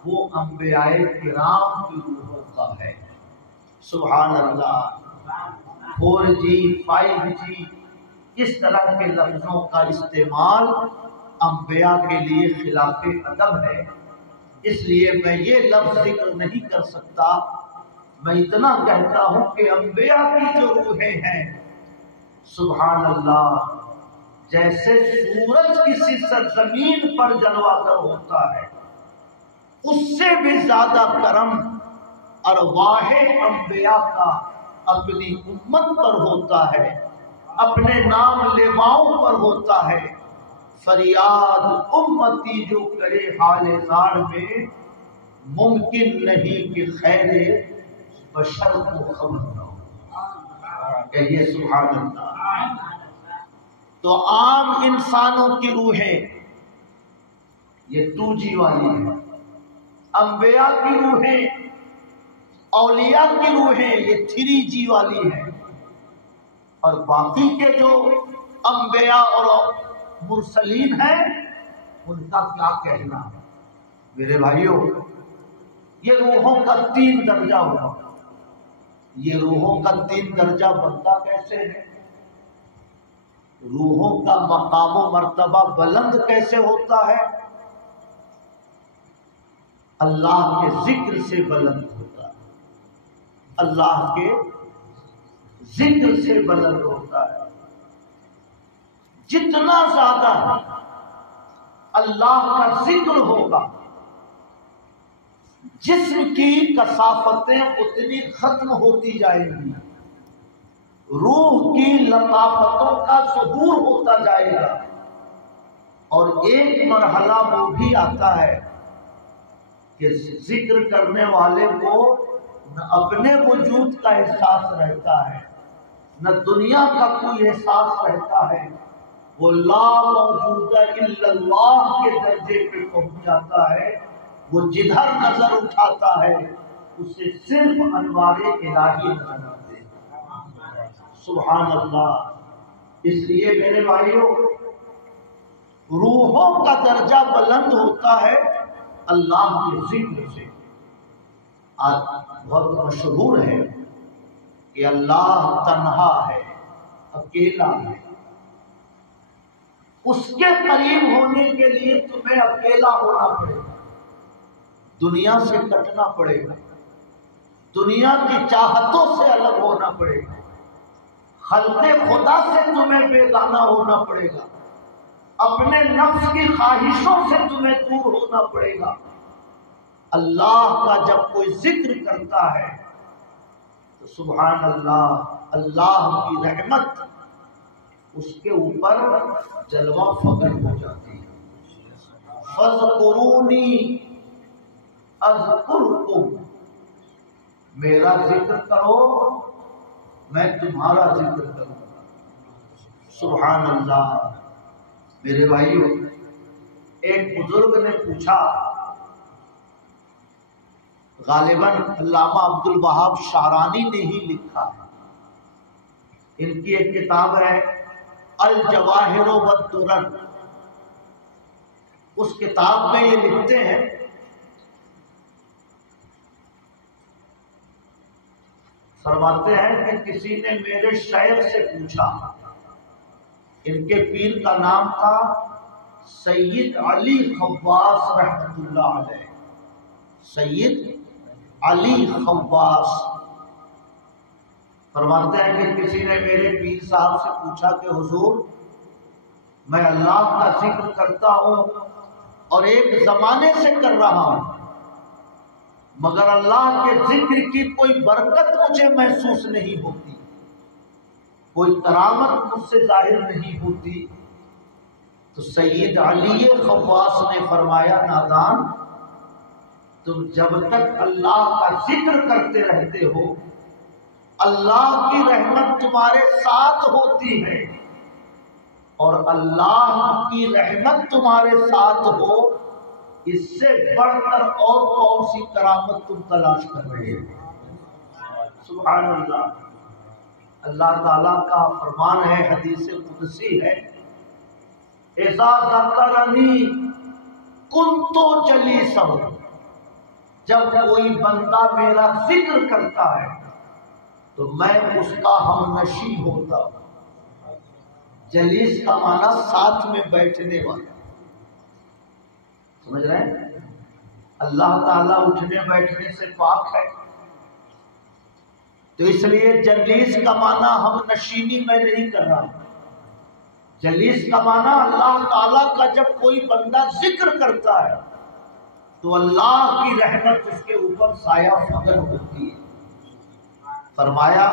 وہ انبیاء کرام کی روحوں کا ہے، سبحان اللہ۔ 4G 5G اس طرح کے لفظوں کا استعمال انبیاء کے لیے خلاف ادب ہے، اس لیے میں یہ لفظ ذکر نہیں کر سکتا، میں اتنا کہتا ہوں کہ انبیاء کی جو روحیں ہیں سبحان اللہ، جیسے سورج کسی سرزمین پر جلوہ گر ہوتا ہے اس سے بھی زیادہ کرم ارواح انبیاء کا اپنی امت پر ہوتا ہے، اپنے نام لیواؤں پر ہوتا ہے۔ فریاد امتی جو کرے حال زار میں، ممکن نہیں کہ خیر بشر کو خبر نہ ہو، کہیے سبحان اللہ۔ تو عام انسانوں کی روحیں یہ 2G والی ہیں، انبیاء کی روحیں، اولیاء کی روحیں یہ 3G والی ہیں، اور باقی کے جو انبیاء اور مرسلین ہیں ان کا کیا کہنا ہے میرے بھائیوں۔ یہ روحوں کا 3 درجہ ہوا، یہ روحوں کا 3 درجہ بنتا کیسے ہے، روحوں کا مقام و مرتبہ بلند کیسے ہوتا ہے؟ اللہ کے ذکر سے بلند ہوتا ہے، اللہ کے ذکر سے بلند ہوتا ہے۔ جتنا زیادہ اللہ کا ذکر ہوگا جسم کی کثافتیں اتنی ختم ہوتی جائیں گی، روح کی لطافتوں کا ظہور ہوتا جائے گا، اور ایک مرحلہ وہ بھی آتا ہے کہ ذکر کرنے والے کو نہ اپنے وجود کا احساس رہتا ہے، نہ دنیا کا کوئی احساس رہتا ہے، وہ لا موجود الا اللہ کے درجے پہ پہنچ جاتا ہے۔ وہ جدھر نظر اٹھاتا ہے اسے صرف انوار الہی نظر آتے ہیں۔ سبحان اللہ۔ اس لیے میرے بھائیوں، روحوں کا درجہ بلند ہوتا ہے اللہ کے ذکر سے۔ آج بہت مشہور ہے کہ اللہ تنہا ہے، اکیلا ہے۔ اس کے قریب ہونے کے لیے تمہیں اکیلا ہونا پڑے گا، دنیا سے کٹنا پڑے گا، دنیا کی چاہتوں سے الگ ہونا پڑے گا، خلق خدا سے تمہیں بیگانہ ہونا پڑے گا، اپنے نفس کی خواہشوں سے تمہیں دور ہونا پڑے گا۔ اللہ کا جب کوئی ذکر کرتا ہے تو سبحان اللہ، اللہ کی رحمت اس کے اوپر جلوہ فگر ہو جاتی ہے۔ فاذکرونی اذکرکم، میرا ذکر کرو میں تمہارا ذکر کروں گا۔ سبحان اللہ۔ میرے بھائیوں، ایک بزرگ نے پوچھا، غالباً علامہ عبد الوہاب شعرانی نے ہی لکھا ہے، ان کی ایک کتاب ہے الجواہر والدرر، اس کتاب میں یہ لکھتے ہیں فرماتے ہیں کہ کسی نے میرے شیخ سے پوچھا، ان کے پیر کا نام تھا سید علی خواص رحمۃ اللہ علیہ، سید علی خواص فرماتے ہیں کہ کسی نے میرے پیر صاحب سے پوچھا کہ حضور میں اللہ کا ذکر کرتا ہوں اور ایک زمانے سے کر رہا ہوں، مگر اللہ کے ذکر کی کوئی برکت مجھے محسوس نہیں ہوتی، کوئی کرامت مجھ سے ظاہر نہیں ہوتی۔ تو سید علی خواص نے فرمایا، نادان، تم جب تک اللہ کا ذکر کرتے رہتے ہو اللہ کی رحمت تمہارے ساتھ ہوتی ہے، اور اللہ کی رحمت تمہارے ساتھ ہو، اس سے بڑھ کر اور کون سی کرامت تم تلاش کر رہے ہو؟ سبحان اللہ۔ اللہ تعالیٰ کا فرمان ہے، حدیث قدسی ہے، اذا ذکرنی کنت جلیسہ، جب کوئی بندہ میرا ذکر کرتا ہے تو میں اس کا ہم نشیں ہوتا ہوں۔ جلیس کا معنی ساتھ میں بیٹھنے والا، سمجھ رہے ہیں؟ اللہ تعالیٰ اٹھنے بیٹھنے سے پاک ہے، تو اس لیے جلیس کا معنی ہم نشینی میں نہیں کر رہا، جلیس کا معنی اللہ تعالیٰ کا جب کوئی بندہ ذکر کرتا ہے تو اللہ کی رحمت اس کے اوپر سایہ فگن ہوتی ہے۔ فرمایا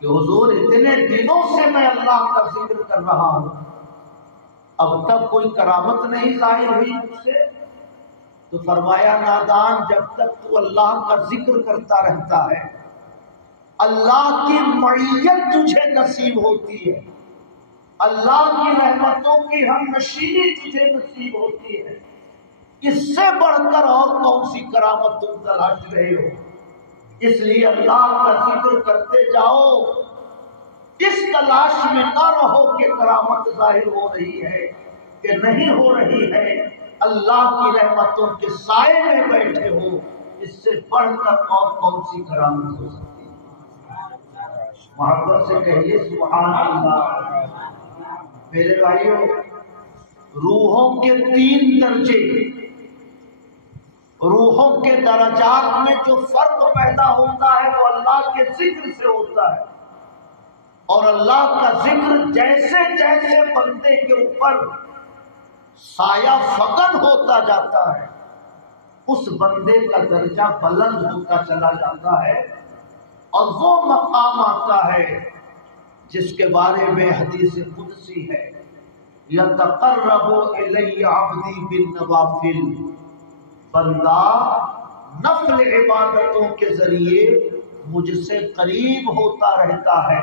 کہ حضور اتنے دنوں سے میں اللہ کا ذکر کر رہا ہوں، اب تک کوئی کرامت نہیں ظاہر ہوئی مجھ سے؟ تو فرمایا، نادان، جب تک تو اللہ کا ذکر کرتا رہتا ہے اللہ کی معیت تجھے نصیب ہوتی ہے، اللہ کی رحمتوں کی ہم نشینی تجھے نصیب ہوتی ہے، اس سے بڑھ کر اور کون سی کرامت تم تلاش رہے ہو؟ اس لیے اللہ کا ذکر کرتے جاؤ، اس تلاش میں نہ رہو کہ کرامت ظاہر ہو رہی ہے کہ نہیں ہو رہی ہے، اللہ کی رحمتوں کے سائے میں بیٹھے ہو، اس سے بڑھ کر اور کون سی کرامت ہو سکتی ہے؟ محبت سے کہیے سبحان اللہ۔ میرے بھائیوں، روحوں کے 3 درجے، روحوں کے درجات میں جو فرق پیدا ہوتا ہے وہ اللہ کے ذکر سے ہوتا ہے، اور اللہ کا ذکر جیسے جیسے بندے کے اوپر سایہ فگن ہوتا جاتا ہے اس بندے کا درجہ بلند ہوتا چلا جاتا ہے، اور وہ مقام آتا ہے جس کے بارے میں حدیث قدسی ہے، یتقرب الی عبدی بالنوافل، بندہ نفل عبادتوں کے ذریعے مجھ سے قریب ہوتا رہتا ہے،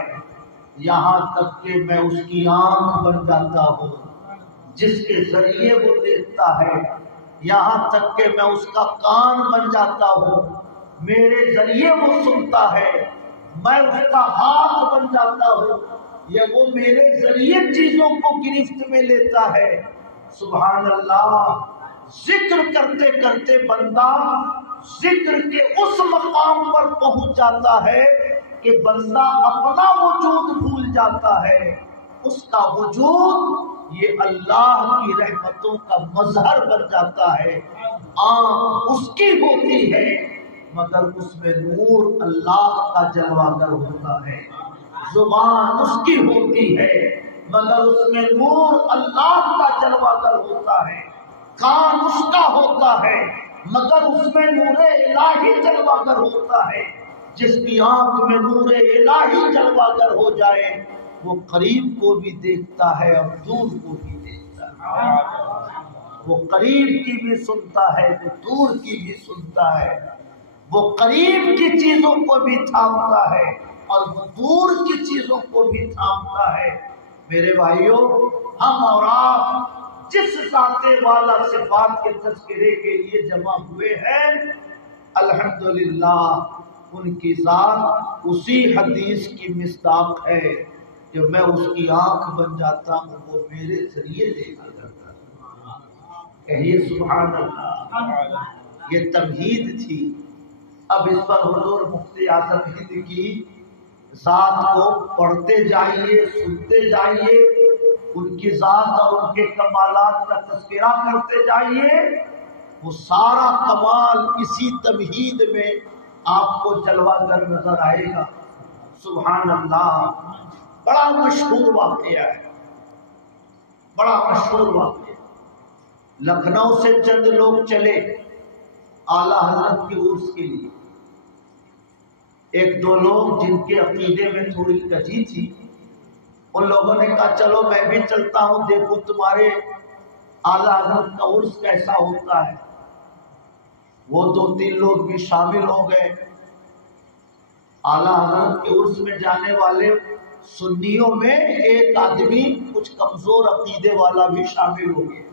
یہاں تک کہ میں اس کی آنکھ بن جاتا ہوں جس کے ذریعے وہ دیکھتا ہے، یہاں تک کہ میں اس کا کان بن جاتا ہوں میرے ذریعے وہ سنتا ہے، میں اس کا ہاتھ بن جاتا ہوں، یا وہ میرے ذریعے چیزوں کو گرفت میں لیتا ہے۔ سبحان اللہ، ذکر کرتے کرتے بندہ ذکر کے اس مقام پر پہنچ جاتا ہے کہ بندہ اپنا وجود بھول جاتا ہے۔ اس کا وجود یہ اللہ کی رحمتوں کا مظہر بن جاتا ہے۔ آنکھ اس کی ہوتی ہے مگر اس میں نور اللہ کا جلوہ گر ہوتا ہے، زبان اس کی ہوتی ہے مگر اس میں نور اللہ کا جلوہ گر ہوتا ہے، کان اس کا ہوتا ہے مگر اس میں نور الہی جلوہ گر ہوتا ہے۔ جس کی آنکھ میں نور الہی جلوہ گر ہو جائے وہ قریب کو بھی دیکھتا ہے اور دور کو بھی دیکھتا ہے، وہ قریب کی بھی سنتا ہے، وہ دور کی بھی سنتا ہے، وہ قریب کی چیزوں کو بھی تھامتا ہے اور وہ دور کی چیزوں کو بھی تھامتا ہے۔ میرے بھائیوں، ہم اور آپ جس ذات والا صفات کے تذکرے کے لیے جمع ہوئے ہیں، الحمدللہ ان کی ذات اسی حدیث کی مصداق ہے کہ میں اس کی آنکھ بن جاتا ہوں، وہ میرے ذریعے دیکھا کرتا ہے۔ کہیے سبحان اللہ۔ یہ تمہید تھی۔ اب اس پر حضور مفتی اعظم ہند کی ذات کو پڑھتے جائیے، سنتے جائیے، ان کی ذات اور ان کے کمالات کا تذکرہ کرتے جائیے، وہ سارا کمال اسی تمہید میں آپ کو جلوہ گر نظر آئے گا۔ سبحان اللہ۔ بڑا مشہور واقعہ ہے، بڑا مشہور واقعہ۔ لکھنؤ سے چند لوگ چلے اعلیٰ حضرت کی عرس کے لیے۔ ایک دو لوگ جن کے عقیدے میں تھوڑی کجی تھی، ان لوگوں نے کہا چلو میں بھی چلتا ہوں، دیکھو تمہارے اعلیٰ حضرت کا عرس کیسا ہوتا ہے۔ وہ دو تین لوگ بھی شامل ہو گئے۔ اعلیٰ حضرت کے عرس میں جانے والے سنیوں میں ایک آدمی کچھ کمزور عقیدے والا بھی شامل ہو گیا۔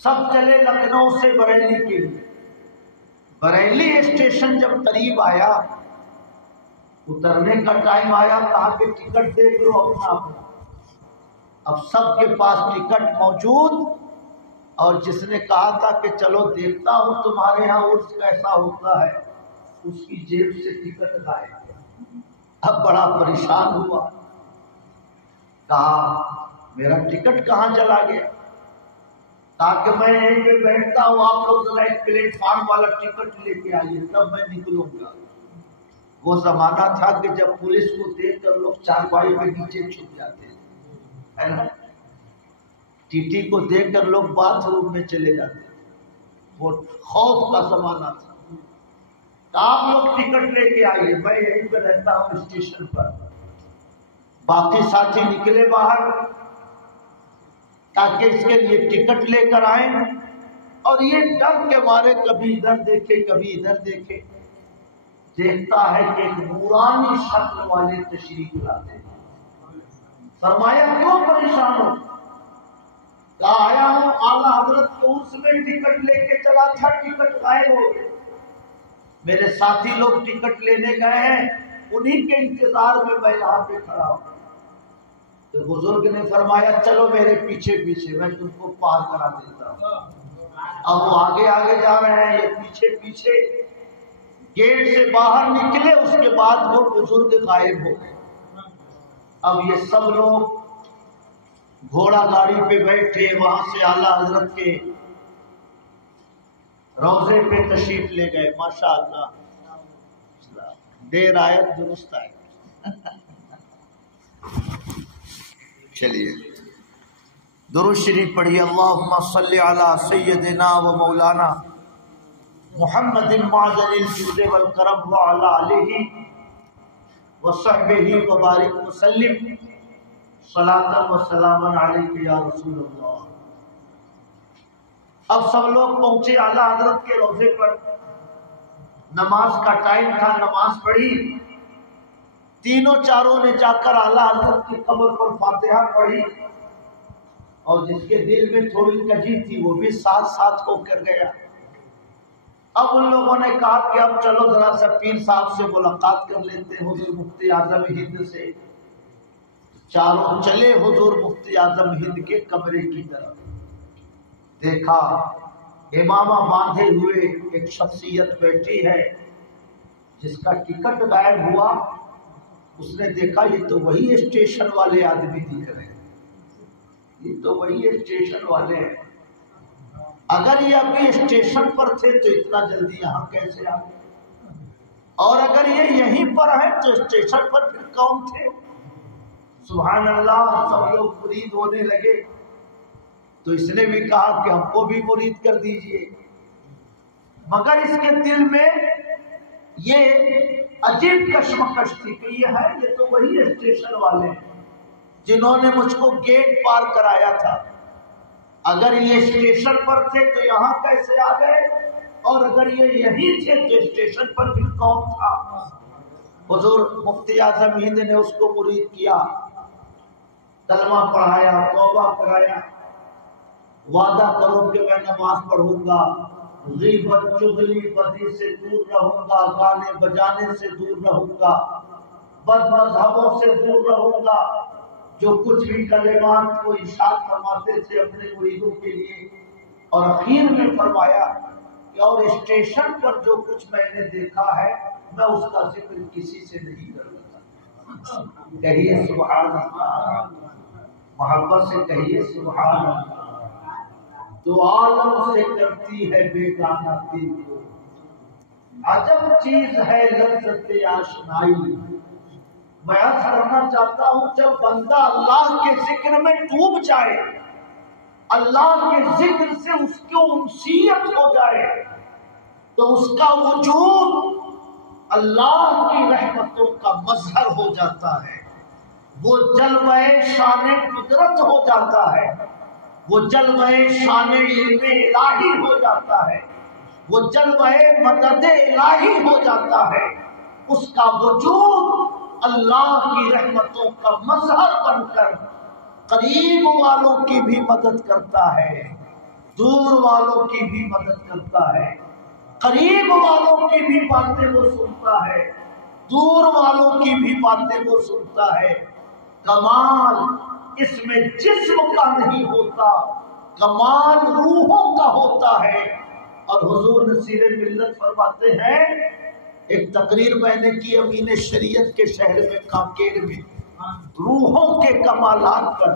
سب چلے لکھنؤ سے بریلی کے لیے۔ بریلی اسٹیشن جب قریب آیا، اترنے کا ٹائم آیا، کہا کہ ٹکٹ دیکھ لو اپنا اپنا۔ اب سب کے پاس ٹکٹ موجود، اور جس نے کہا تھا کہ چلو دیکھتا ہوں تمہارے ہاں عرس کیسا ہوتا ہے، اس کی جیب سے ٹکٹ غائب۔ اب بڑا پریشان ہوا، کہا میرا ٹکٹ کہاں چلا گیا؟ تاکہ میں یہیں پہ بیٹھتا ہوں، آپ لوگ ذرا ایک پلیٹ فارم والا ٹکٹ لے کے آئیے تب میں نکلوں گا۔ وہ زمانہ تھا کہ جب پولیس کو دیکھ کر لوگ چارپائی پہ نیچے چھپ جاتے ہے نا، ٹی ٹی کو دیکھ کر لوگ باتھ روم میں چلے جاتے، وہ خوف کا زمانہ تھا۔ آپ لوگ ٹکٹ لے کے آئیے، میں یہیں پہ رہتا ہوں اسٹیشن پر۔ باقی ساتھی نکلے باہر تاکہ اس کے لیے ٹکٹ لے کر آئیں، اور یہ ڈر کے مارے کبھی ادھر دیکھے کبھی ادھر دیکھے، دیکھتا ہے کہ ایک نورانی شکل والے تشریف لاتے ہیں۔ فرمایا کیوں پریشان ہو؟ کہا آیا ہوں اعلیٰ حضرت کے عرس میں ٹکٹ لے کے چلا تھا، ٹکٹ غائب ہو گئے۔ میرے ساتھی لوگ ٹکٹ لینے گئے ہیں، انہی کے انتظار میں میں یہاں پہ کھڑا ہوں۔ تو بزرگ نے فرمایا چلو میرے پیچھے پیچھے، میں تم کو پار کرا دیتا ہوں۔ اب وہ آگے آگے جا رہے ہیں، یہ پیچھے پیچھے۔ گیٹ سے باہر نکلے، اس کے بعد وہ بزرگ غائب ہو گئے۔ اب یہ سب لوگ گھوڑا گاڑی پہ بیٹھے، وہاں سے اعلیٰ حضرت کے روضے پہ تشریف لے گئے۔ ماشاء اللہ، دیر آیت درست آئے۔ چلیے درود شریف پڑھیے۔ اللہم صلی علی سیدنا و مولانا محمد معدن الجود والکرم وعلی آلہ وصحبہ وبارک وسلم صلاۃ و سلام علیک یا رسول اللہ۔ اب سب لوگ پہنچے اعلیٰ حضرت کے روضے پر، نماز کا ٹائم تھا، نماز پڑھی۔ تینوں چاروں نے جا کر اعلیٰ حضرت کی قبر پر فاتحہ پڑھی، اور جس کے دل میں تھوڑی کجی تھی وہ بھی ساتھ ساتھ ہو کر گیا۔ اب ان لوگوں نے کہا کہ اب چلو ذرا سا پیر صاحب سے ملاقات کر لیتے ہیں، حضور مفتی اعظم ہند سے۔ چاروں چلے حضور مفتی اعظم ہند کے کمرے کی طرف، دیکھا امامہ باندھے ہوئے ایک شخصیت بیٹھی ہے جس کا ٹکٹ غائب ہوا۔ اس نے دیکھا یہ تو وہی اسٹیشن والے آدمی دکھ رہے ہیں، یہ تو وہی اسٹیشن والے ہیں، اگر یہ ابھی اسٹیشن پر تھے تو اتنا جلدی یہاں کیسے آ گئے، اور اگر یہ یہیں پر ہے تو اسٹیشن پر پھر کون تھے؟ سبحان اللہ، سب لوگ مرید ہونے لگے۔ تو اس نے بھی کہا کہ ہم کو بھی مرید کر دیجئے، مگر اس کے دل میں یہ عجیب کشمکش تھی کہ یہ تو وہی اسٹیشن والے ہیں جنہوں نے مجھ کو گیٹ پار کرایا تھا، اگر یہ اسٹیشن پر تھے تو یہاں کیسے آ گئے، اور اگر یہ یہیں تھے تو اسٹیشن پر بھی کون تھا؟ حضور مفتی اعظم ہند نے اس کو مرید کیا، کلمہ پڑھایا، توبہ کرایا، وعدہ کرو کہ میں نماز پڑھوں گا، غیبت چغلی بدی سے دور رہوں گا، گانے بجانے سے دور رہوں گا، بد مذہبوں سے دور رہوں گا، جو کچھ بھی کلمات کو ارشاد فرماتے تھے اپنے مریدوں کے لیے۔ اور اخیر میں فرمایا کہ اور اسٹیشن پر جو کچھ میں نے دیکھا ہے میں اس کا ذکر کسی سے نہیں کروں گا۔ کہیے سبحان اللہ، محبت سے کہیے سبحان اللہ۔ تو عالم سے کرتی ہے بیگانہ دل کو، عجب چیز ہے لذت آشنائی۔ میں عرض کرنا چاہتا ہوں جب بندہ اللہ کے ذکر میں ڈوب جائے، اللہ کے ذکر سے اس کو انسیت ہو جائے، تو اس کا وجود اللہ کی رحمتوں کا مظہر ہو جاتا ہے، وہ جلوہ شان قدرت ہو جاتا ہے، وہ جلوہ شان علم الہی ہو جاتا ہے، وہ جلوہ مدد الہی ہو جاتا ہے۔ اس کا وجود اللہ کی رحمتوں کا مظہر بن کر قریب والوں کی بھی مدد کرتا ہے، دور والوں کی بھی مدد کرتا ہے، قریب والوں کی بھی باتیں وہ سنتا ہے، دور والوں کی بھی باتیں وہ سنتا ہے۔ کمال اس میں جسم کا نہیں ہوتا، کمال روحوں کا ہوتا ہے۔ اور حضور نصیر ملت فرماتے ہیں، ایک تقریر میں نے کی امین شریعت کے شہر میں کانکیر میں، روحوں کے کمالات پر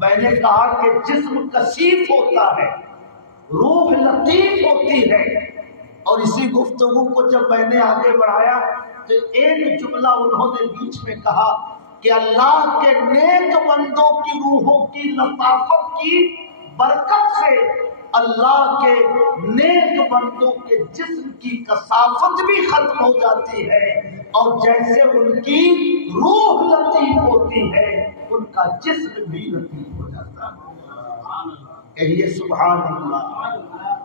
میں نے کہا کہ جسم کثیف ہوتا ہے، روح لطیف ہوتی ہے۔ اور اسی گفتگو کو جب میں نے آگے بڑھایا تو ایک جملہ انہوں نے بیچ میں کہا کہ اللہ کے نیک بندوں کی روحوں کی لطافت کی برکت سے اللہ کے نیک بندوں کے جسم کی کثافت بھی ختم ہو جاتی ہے، اور جیسے ان کی روح لطیف ہوتی ہے ان کا جسم بھی لطیف ہو جاتا ہے۔ کہیے سبحان اللہ،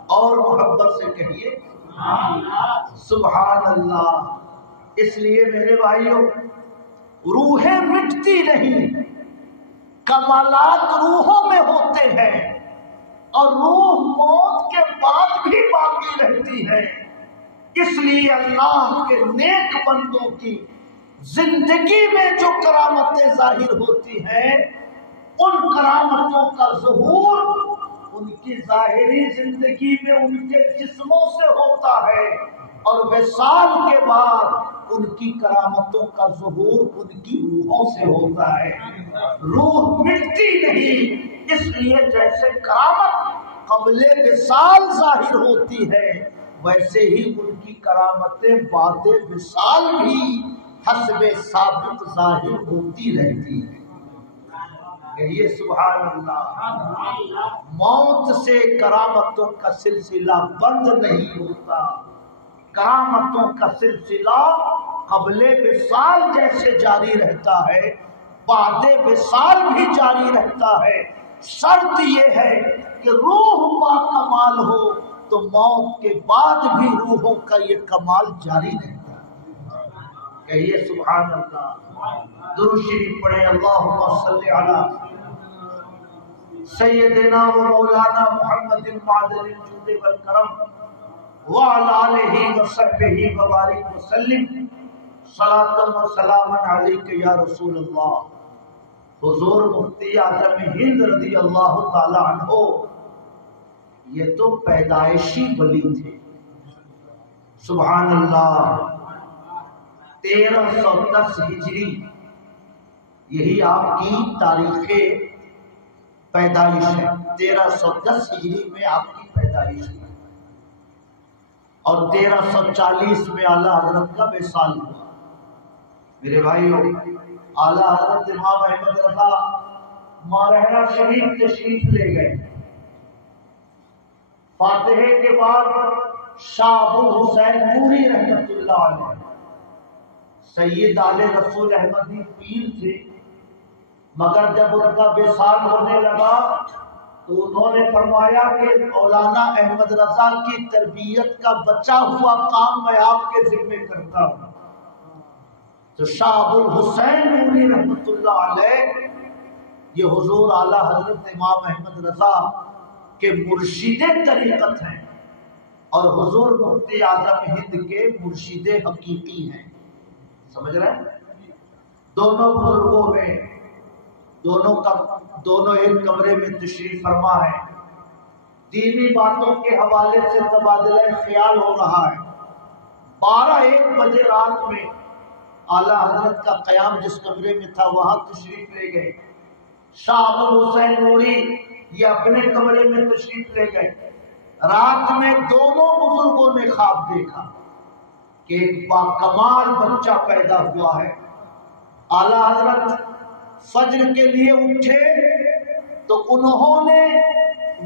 اور محبت سے کہیے سبحان اللہ۔ اس لیے میرے بھائیوں، روحیں مٹتی نہیں، کمالات روحوں میں ہوتے ہیں، اور روح موت کے بعد بھی باقی رہتی ہے۔ اس لیے اللہ کے نیک بندوں کی زندگی میں جو کرامتیں ظاہر ہوتی ہیں، ان کرامتوں کا ظہور ان کی ظاہری زندگی میں ان کے جسموں سے ہوتا ہے، اور وصال کے بعد ان کی کرامتوں کا ظہور ان کی روحوں سے ہوتا ہے۔ روح مٹتی نہیں، اس لیے جیسے کرامت قبل وصال ظاہر ہوتی ہے، ویسے ہی ان کی کرامتیں بعد وصال بھی حسب ثابت ظاہر ہوتی رہتی ہیں۔ کہیے سبحان اللہ۔ موت سے کرامتوں کا سلسلہ بند نہیں ہوتا، کرامتوں کا سلسلہ قبل وصال جیسے جاری رہتا ہے، بعد وصال بھی جاری رہتا ہے۔ شرط یہ ہے کہ روح با کمال ہو تو موت کے بعد بھی روحوں کا یہ کمال جاری رہتا ہے۔ کہیے سبحان اللہ۔ درود شریف پڑھیں، اللہم صلی علی سیدنا و مولانا محمد معدن الجود والکرم وعلى آلہ وصحبہ وبارک وسلم صلاۃ و سلام علیک یا رسول اللہ۔ حضور مفتی اعظم ہند رضی اللہ تعالی عنہ یہ تو پیدائشی ولی تھے، سبحان اللہ۔ 1310 ہجری یہی آپ کی تاریخ پیدائش ہے، 1310 ہجری میں آپ کی پیدائش ہے، اور 1340 میں اعلیٰ حضرت کا وصال ہوا۔ میرے بھائیوں، اعلیٰ حضرت امام احمد رضا مارہرہ شریف تشریف لے گئے۔ فاتحے کے بعد شاہ ابو الحسین نوری رحمۃ اللہ علیہ سید آل رسول احمدی پیر تھے، مگر جب ان کا وصال ہونے لگا تو انہوں نے فرمایا کہ مولانا احمد رضا کی تربیت کا بچا ہوا کام میں آپ کے ذمہ کرتا ہوں۔ تو شاہ ابو الحسین نوری رحمۃ اللہ علیہ یہ حضور اعلیٰ حضرت امام احمد رضا کے مرشد طریقت ہیں، اور حضور مفتی اعظم ہند کے مرشد حقیقی ہیں، سمجھ رہے ہیں؟ دونوں بزرگوں میں دونوں ایک کمرے میں تشریف فرما ہے، دینی باتوں کے حوالے سے تبادلہ خیال ہو رہا ہے۔ 12-1 بجے رات میں اعلیٰ حضرت کا قیام جس کمرے میں تھا وہاں تشریف لے گئے۔ شاہ ابو الحسین نوری یہ اپنے کمرے میں تشریف لے گئے۔ رات میں دونوں بزرگوں نے خواب دیکھا کہ ایک باکمال بچہ پیدا ہوا ہے۔ اعلیٰ حضرت فجر کے لیے اٹھے تو انہوں نے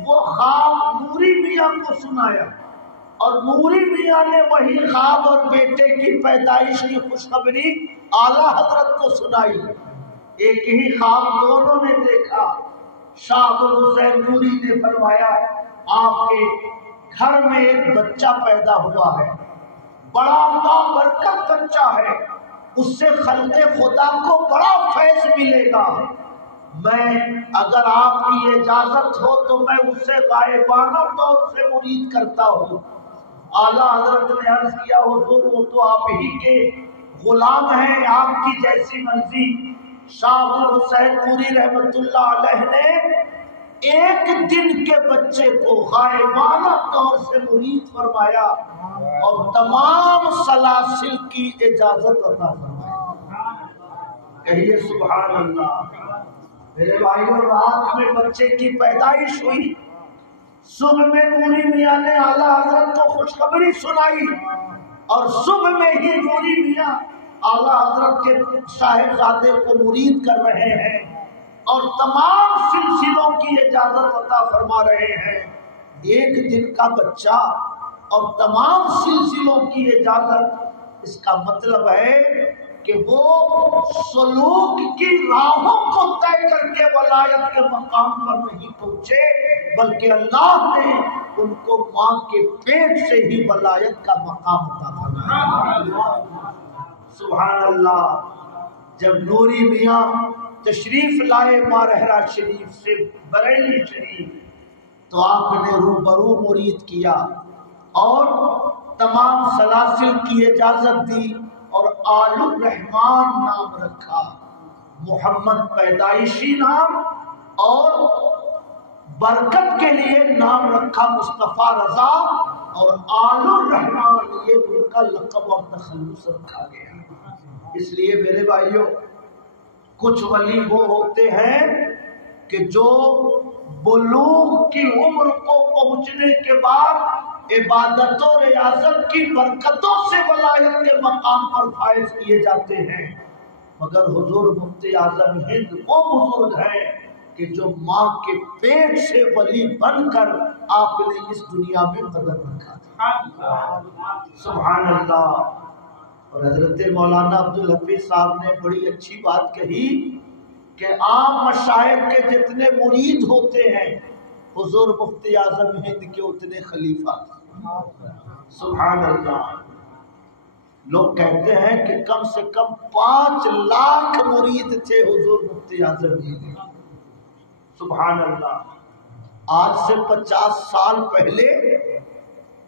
وہ خواب نوری میاں کو سنایا، اور نوری میاں نے وہی خواب اور بیٹے کی پیدائش کی خوشخبری اعلیٰ حضرت کو سنائی۔ ایک ہی خواب دونوں نے دیکھا۔ شاہ ابو الحسین نوری نے فرمایا آپ کے گھر میں ایک بچہ پیدا ہوا ہے، بڑا بابرکت بچہ ہے، اس سے خلق خدا کو بڑا فیض ملے گا۔ میں اگر آپ کی اجازت ہو تو میں اس سے غائبانہ طور سے مرید کرتا ہوں۔ اعلیٰ حضرت نے عرض کیا حضور وہ تو آپ ہی کے غلام ہیں، آپ کی جیسی مرضی۔ شاہ ابو الحسین نوری رحمۃ اللہ علیہ نے ایک دن کے بچے کو غائبانہ طور سے مرید فرمایا اور تمام سلاسل کی اجازت عطا فرمائی۔ کہیے سبحان اللہ۔ میرے بھائیوں، رات میں بچے کی پیدائش ہوئی، صبح میں نوری میاں نے اعلیٰ حضرت کو خوشخبری سنائی، اور صبح میں ہی نوری میاں اعلیٰ حضرت کے صاحبزادے کو مرید کر رہے ہیں اور تمام سلسلوں کی اجازت عطا فرما رہے ہیں۔ ایک دن کا بچہ اور تمام سلسلوں کی اجازت، اس کا مطلب ہے کہ وہ سلوک کی راہوں کو طے کر کے ولایت کے مقام پر نہیں پہنچے، بلکہ اللہ نے ان کو ماں کے پیٹ سے ہی ولایت کا مقام عطا فرمایا۔ سبحان اللہ۔ جب نوری میاں تشریف لائے مارہرہ شریف سے بریلی شریف تو آپ نے روبرو مرید کیا اور تمام سلاسل کی اجازت دی، اور آل الرحمن نام رکھا، محمد پیدائشی نام، اور برکت کے لیے نام رکھا مصطفیٰ رضا، اور آل الرحمن یہ ان کا لقب اور تخلص رکھا گیا۔ اس لیے میرے بھائیوں، کچھ ولی وہ ہوتے ہیں کہ جو بلوغ کی عمر کو پہنچنے کے بعد عبادت و ریاضت کی برکتوں سے ولایت کے مقام پر فائز کیے جاتے ہیں، مگر حضور مفتی اعظم ہند وہ بزرگ ہیں کہ جو ماں کے پیٹ سے ولی بن کر آپ نے اس دنیا میں قدم رکھا تھا۔ سبحان اللہ۔ اور حضرت مولانا عبدالحفیظ صاحب نے بڑی اچھی بات کہی کہ عام مشائخ کے جتنے مرید ہوتے ہیں حضور مفتی اعظم ہند کے اتنے خلیفہ تھے۔ سبحان اللہ۔ لوگ کہتے ہیں کہ کم سے کم 5 لاکھ مرید تھے حضور مفتی اعظم ہند۔ سبحان اللہ۔ آج سے 50 سال پہلے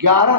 11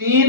3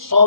100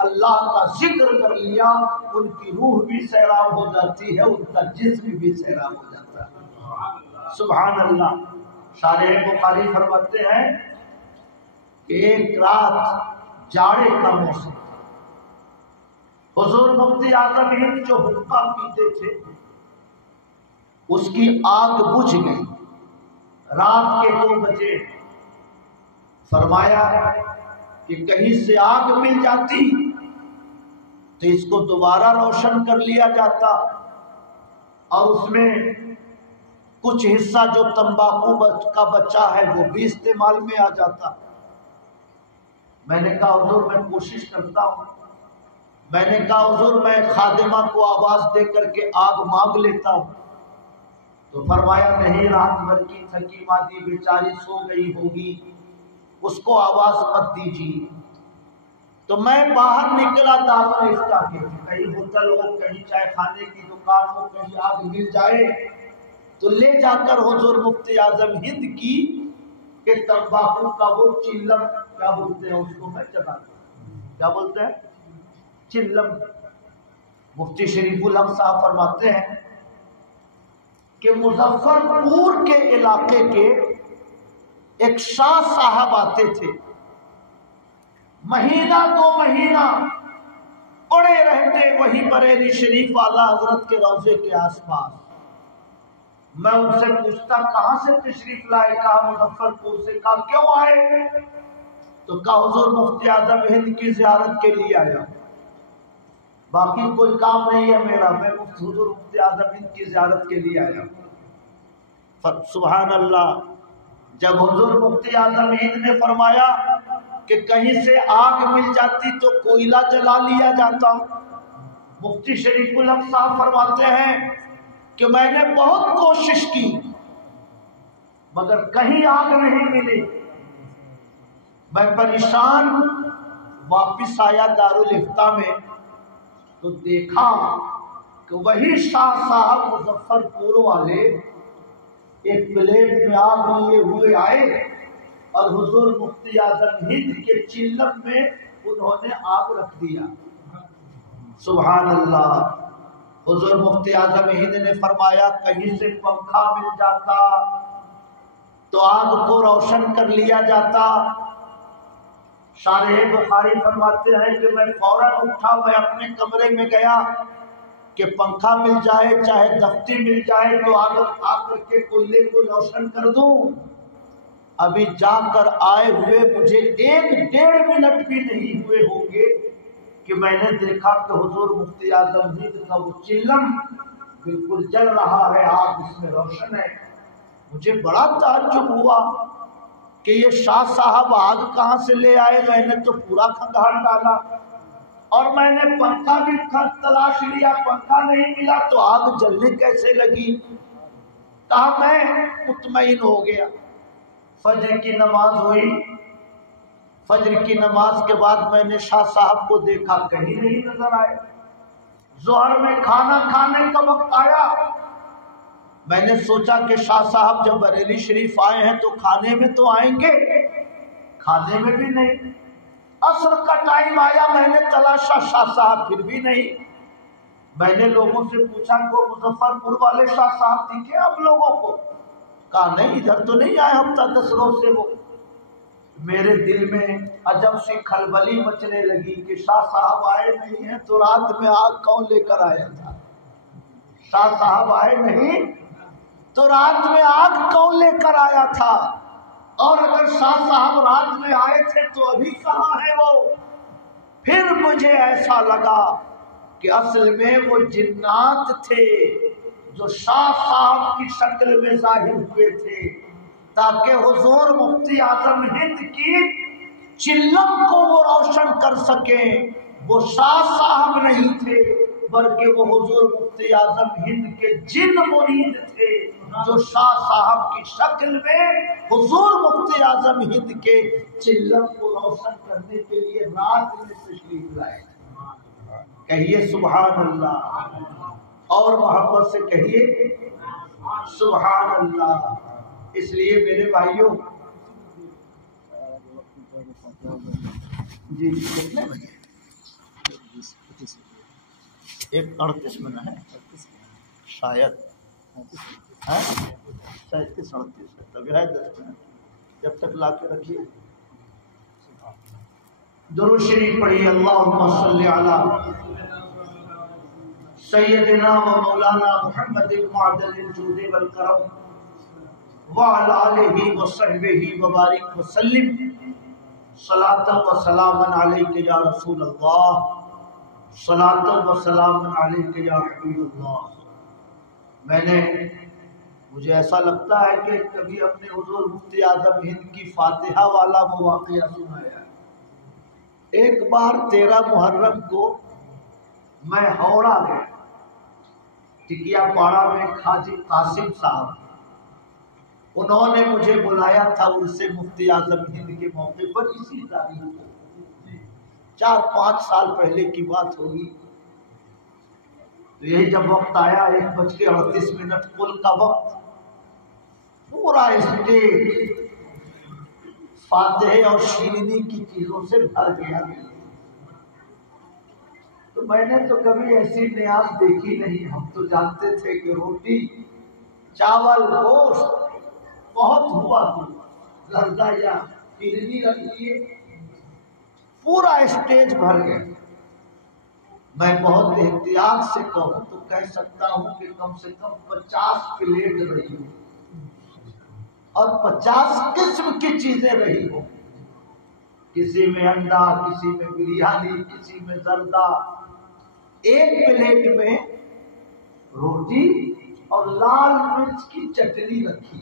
اللہ کا ذکر کر لیا ان کی روح بھی سیراب ہو جاتی ہے، ان کا جسم بھی سیراب ہو جاتا ہے۔ سبحان اللہ۔ شارح بخاری فرماتے ہیں کہ ایک رات جاڑے کا موسم، حضور مفتی اعظم ہند جو حقہ پیتے تھے اس کی آگ بجھ گئی رات کے 2 بجے۔ فرمایا کہ کہیں سے آگ مل جاتی تو اس کو دوبارہ روشن کر لیا جاتا اور اس میں کچھ حصہ جو تمباکو کا بچا ہے وہ بھی استعمال میں آ جاتا۔ میں نے کہا حضور میں کوشش کرتا ہوں، میں نے کہا حضور میں خادمہ کو آواز دے کر کے آگ مانگ لیتا ہوں۔ تو فرمایا نہیں، رات بھر کی تھکی مادی بیچاری سو گئی ہوگی، اس کو آواز مت دیجیے۔ تو میں باہر نکلا دارال افتاء کے، کہیں ہوٹل ہو، کہیں چائے کھانے کی دکان ہو، کہیں آگ مل جائے تو لے جا کر حضور مفتی اعظم ہند کی کہ تمباکو کا وہ چلم، کیا بولتے ہیں اس کو، میں جگہ کیا بولتے ہیں، چلم۔ مفتی شریف الحق صاحب فرماتے ہیں کہ مظفر پور کے علاقے کے ایک شاہ صاحب آتے تھے، مہینہ 2 مہینہ پڑے رہتے وہی بریلی شریف اعلیٰ حضرت کے روضے کے آس پاس۔ میں ان سے پوچھتا کہاں سے تشریف لائے؟ کہا مظفر پور سے۔ کہا کیوں آئے؟ تو کہا حضور مفتی اعظم ہند کی زیارت کے لیے آیا، باقی کوئی کام نہیں ہے میرا، میں حضور مفتی اعظم ہند کی زیارت کے لیے آیا۔ سبحان اللہ۔ جب حضور مفتی اعظم ہند نے فرمایا کہ کہیں سے آگ مل جاتی تو کوئلہ جلا لیا جاتا، مفتی شریف الحق صاحب فرماتے ہیں کہ میں نے بہت کوشش کی مگر کہیں آگ نہیں ملی۔ میں پریشان واپس آیا دارالافتاء میں تو دیکھا کہ وہی شاہ صاحب مظفر پور والے ایک پلیٹ میں آگ لیے ہوئے آئے اور حضور مفتی اعظم ہند کے چلم میں انہوں نے آگ رکھ دیا۔ سبحان اللہ۔ حضور مفتی اعظم ہند نے فرمایا کہیں سے پنکھا مل جاتا تو آگ کو روشن کر لیا جاتا۔ شارح بخاری فرماتے ہیں کہ میں فوراً اٹھا، میں اپنے کمرے میں گیا کہ پنکھا مل جائے چاہے دفتی مل جائے تو آگ کر کے کوئلے کو روشن کر دوں۔ ابھی جا کر آئے ہوئے مجھے 1-1.5 منٹ بھی نہیں ہوئے ہوں گے کہ میں نے دیکھا کہ حضور مفتی اعظم ہند کا وہ چلم بالکل جل رہا ہے، آگ اس میں روشن ہے۔ مجھے بڑا تعجب ہوا کہ یہ شاہ صاحب آگ کہاں سے لے آئے؟ میں نے تو پورا کھنگال ڈالا اور میں نے پنکھا بھی تلاش لیا، پنکھا نہیں ملا تو آگ جلنے کیسے لگی؟ کہا میں مطمئن ہو گیا۔ فجر کی نماز ہوئی، فجر کی نماز کے بعد میں نے شاہ صاحب کو دیکھا، کہیں نہیں نظر آئے۔ ظہر میں کھانا کھانے کا وقت آیا، میں نے سوچا کہ شاہ صاحب جب بریلی شریف آئے ہیں تو کھانے میں تو آئیں گے، کھانے میں بھی نہیں۔ عصر کا ٹائم آیا، میں نے تلاشا، شاہ صاحب پھر بھی نہیں۔ میں نے لوگوں سے پوچھا کہ مظفر پور والے شاہ صاحب دکھے اب لوگوں کو؟ کہا نہیں، ادھر تو نہیں آئے ہفتہ 10 روز سے وہ۔ میرے دل میں عجب سی کھلبلی مچنے لگی کہ شاہ صاحب آئے نہیں ہیں تو رات میں آگ کون لے کر آیا تھا؟ شاہ صاحب آئے نہیں تو رات میں آگ کون لے کر آیا تھا؟ اور اگر شاہ صاحب رات میں آئے تھے تو ابھی کہاں ہے وہ؟ پھر مجھے ایسا لگا کہ اصل میں وہ جنات تھے جو شاہ صاحب کی شکل میں ظاہر ہوئے تھے تاکہ حضور مفتی اعظم ہند کی چلم کو وہ روشن کر سکیں۔ وہ شاہ صاحب نہیں تھے بلکہ وہ حضور مفتی اعظم ہند کے جن مرید تھے جو شاہ صاحب کی شکل میں حضور مفتی اعظم ہند کے چلم کو روشن کرنے کے لیے رات میں تشریف لائے۔ کہیے سبحان اللہ، اور محبت سے کہیے سبحان اللہ۔ اس لیے میرے بھائیوں، جی کتنے بجے؟ ایک 38 میں ہے شاید 37 38 ہے تب ہے 10 منٹ جب تک لا کے رکھیے درود شریف پڑھیے اللہم صلی علی سیدنا و مولانا محمد معدل الجود والکرم وعلی آلہ وصحبہ وبارک وسلم صلاۃ و سلام علیک یا رسول اللہ صلاۃ و سلام علیک یا حبیب اللہ۔ مجھے ایسا لگتا ہے کہ کبھی اپنے حضور مفتی اعظم ہند کی فاتحہ والا وہ واقعہ سنایا ہے۔ ایک بار 13 محرم کو میں ہاوڑہ گیا، ٹکیا پاڑا میں حاجی قاسم صاحب انہوں نے مجھے بلایا تھا عرس مفتی اعظم ہند کے موقع پر، اسی تاریخ کو 4-5 سال پہلے کی بات ہوگی۔ تو یہی جب وقت آیا 1:38 کل کا وقت، پورا اسٹیج فاتحے اور شیرینی کی چیزوں سے بھر گیا۔ تو میں نے تو کبھی ایسی نیاز دیکھی نہیں۔ ہم تو جانتے تھے کہ روٹی چاول گوشت بہت ہوا تو زردہ یا شیرینی رکھ لیے، پورا اسٹیج بھر گیا۔ میں بہت احتیاط سے کہوں تو کہہ سکتا ہوں کہ کم سے کم 50 پلیٹ رہی ہو اور 50 قسم کی چیزیں رہی ہو، کسی میں انڈا، کسی میں بریانی، کسی میں زردہ۔ ایک پلیٹ میں روٹی اور لال مرچ کی چٹنی رکھی،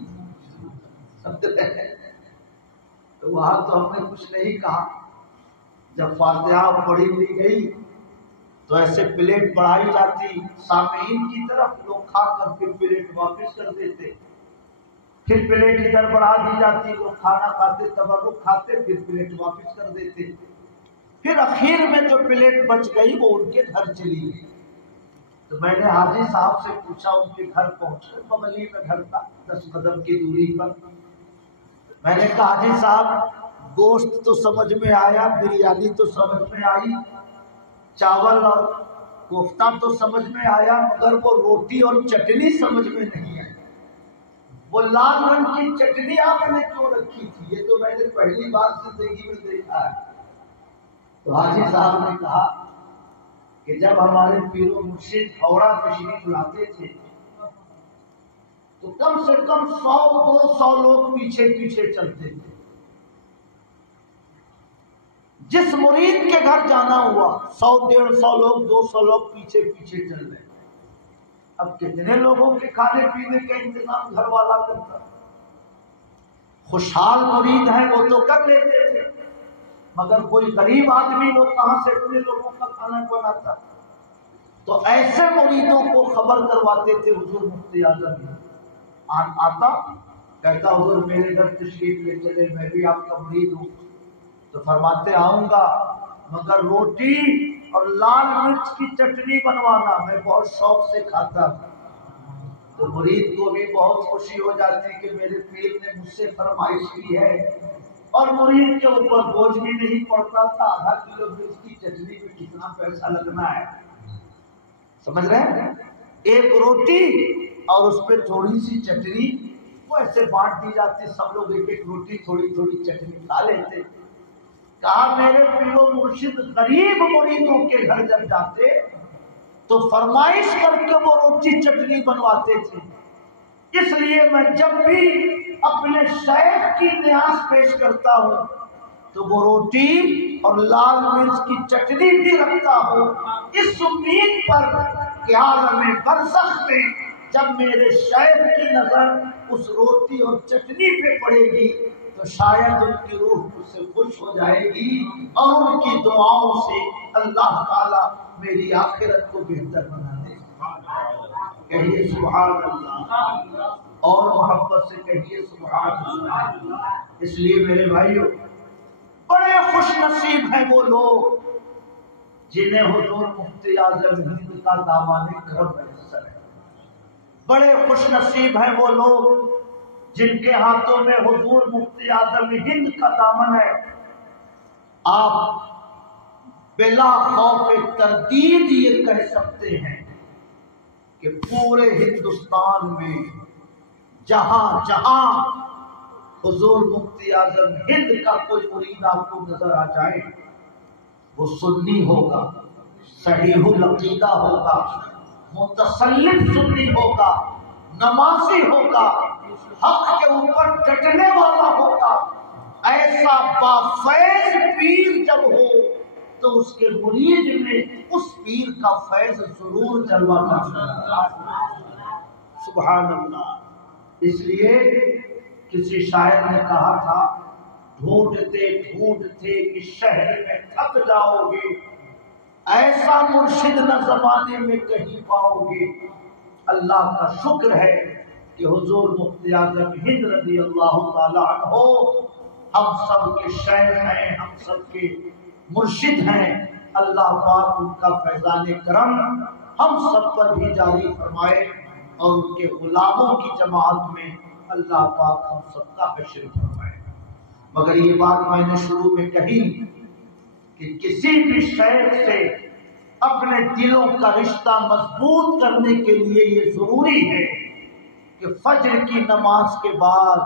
تو وہاں تو ہم نے کچھ نہیں کہا۔ جب فاتحہ پڑھی لی گئی تو ایسے پلیٹ بڑھائی جاتی سامعین کی طرف، لوگ کھا کر پھر پلیٹ واپس کر دیتے، پھر پلیٹ ادھر بڑھا دی جاتی، لوگ کھانا کھاتے، تبرک کھاتے، پھر پلیٹ واپس کر دیتے۔ پھر اخیر میں جو پلیٹ بچ گئی وہ ان کے گھر چلی گئی۔ تو میں نے حاجی صاحب سے پوچھا، ان کے گھر پہنچے، بغل ہی میں گھر تھا 10 قدم کی دوری پر۔ میں نے کہا حاجی صاحب گوشت تو سمجھ میں آیا، بریانی تو سمجھ میں آئی، چاول اور کوفتہ تو سمجھ میں آیا، مگر وہ روٹی اور چٹنی سمجھ میں نہیں آئی۔ وہ لال رنگ کی چٹنی آپ نے کیوں رکھی تھی؟ یہ تو میں نے پہلی بار زندگی میں دیکھا ہے۔ تو حاجی صاحب نے کہا کہ جب ہمارے پیر و مرشد ہاوڑہ تشریف لاتے تھے تو کم سے کم 100-200 لوگ پیچھے پیچھے چلتے تھے۔ جس مرید کے گھر جانا ہوا 100-150 لوگ 200 لوگ پیچھے پیچھے چل رہے۔ اب کتنے لوگوں کے کھانے پینے کا انتظام گھر والا کرتا؟ خوشحال مرید ہیں وہ تو کر لیتے تھے، مگر کوئی غریب آدمی لوگ کہاں سے اتنے لوگوں کا کھانا بناتا؟ تو ایسے مریدوں کو خبر کرواتے تھے حضور مفتی اعظم آتا کہتا حضور میرے گھر تشریف لے چلے، میں بھی آپ کا مرید ہوں۔ تو فرماتے آؤں گا، مگر روٹی اور لال مرچ کی چٹنی بنوانا، میں بہت شوق سے کھاتا ہوں۔ تو مرید کو بھی بہت خوشی ہو جاتی کہ میرے پیر نے مجھ سے فرمائش کی ہے، اور مرید کے اوپر بوجھ بھی نہیں پڑتا تھا۔ آدھا کلو مرچ کی چٹنی میں کتنا پیسہ لگنا ہے، سمجھ رہے ہیں؟ ایک روٹی اور اس پہ تھوڑی سی چٹنی، وہ ایسے بانٹ دی جاتی، سب لوگ ایک ایک روٹی تھوڑی تھوڑی چٹنی کھا لیتے۔ کہا میرے پیر و مرشد غریب مریدوں کے گھر جب جاتے تو فرمائش کر کے وہ روٹی چٹنی بنواتے تھے۔ اس لیے میں جب بھی اپنے شیخ کی نیاز پیش کرتا ہوں تو وہ روٹی اور لال مرچ کی چٹنی بھی رکھتا ہوں، اس امید پر کہ عالم برزخ میں جب میرے شیخ کی نظر اس روٹی اور چٹنی پہ پڑے گی تو شاید ان کی روح اس سے خوش ہو جائے گی، اور ان کی دعاؤں سے اللہ تعالیٰ میری آخرت کو بہتر بنا دے گا۔ کہیے سبحان اللہ، اور محبت سے کہیے سبحان اللہ۔ اس لیے میرے بھائیوں، بڑے خوش نصیب ہیں وہ لوگ جنہیں حضور مفتی اعظم ہند کا دامن کرم میسر ہے۔ بڑے خوش نصیب ہیں وہ لوگ جن کے ہاتھوں میں حضور مفتی اعظم ہند کا دامن ہے۔ آپ بلا خوف تردید یہ کہہ سکتے ہیں کہ پورے ہندوستان میں جہاں جہاں حضور مفتی اعظم ہند کا کوئی مرید آپ کو نظر آ جائے وہ سنی ہوگا، صحیح العقیدہ ہوگا، متسلم سنی ہوگا، نمازی ہوگا، حق کے اوپر ڈٹنے والا ہوگا۔ ایسا بافیض پیر جب ہو تو اس کے مرید میں اس پیر کا فیض ضرور جلوہ کرتا ہے۔ سبحان اللہ۔ اس لیے کسی شاعر نے کہا تھا، ڈھونڈتے ڈھونڈتے اس شہر میں تھک جاؤ گے، ایسا مرشد نہ زمانے میں کہیں پاؤ گے۔ اللہ کا شکر ہے کہ حضور مفتی اعظم ہند رضی اللہ تعالی عنہ ہم سب کے شیخ ہیں، ہم سب کے مرشد ہیں۔ اللہ پاک ان کا فیضان کرم ہم سب پر بھی جاری فرمائے اور ان کے غلاموں کی جماعت میں اللہ پاک ہم سب کا حشر فرمائے۔ مگر یہ بات میں نے شروع میں کہی کہ کسی بھی شیخ سے اپنے دلوں کا رشتہ مضبوط کرنے کے لیے یہ ضروری ہے کہ فجر کی نماز کے بعد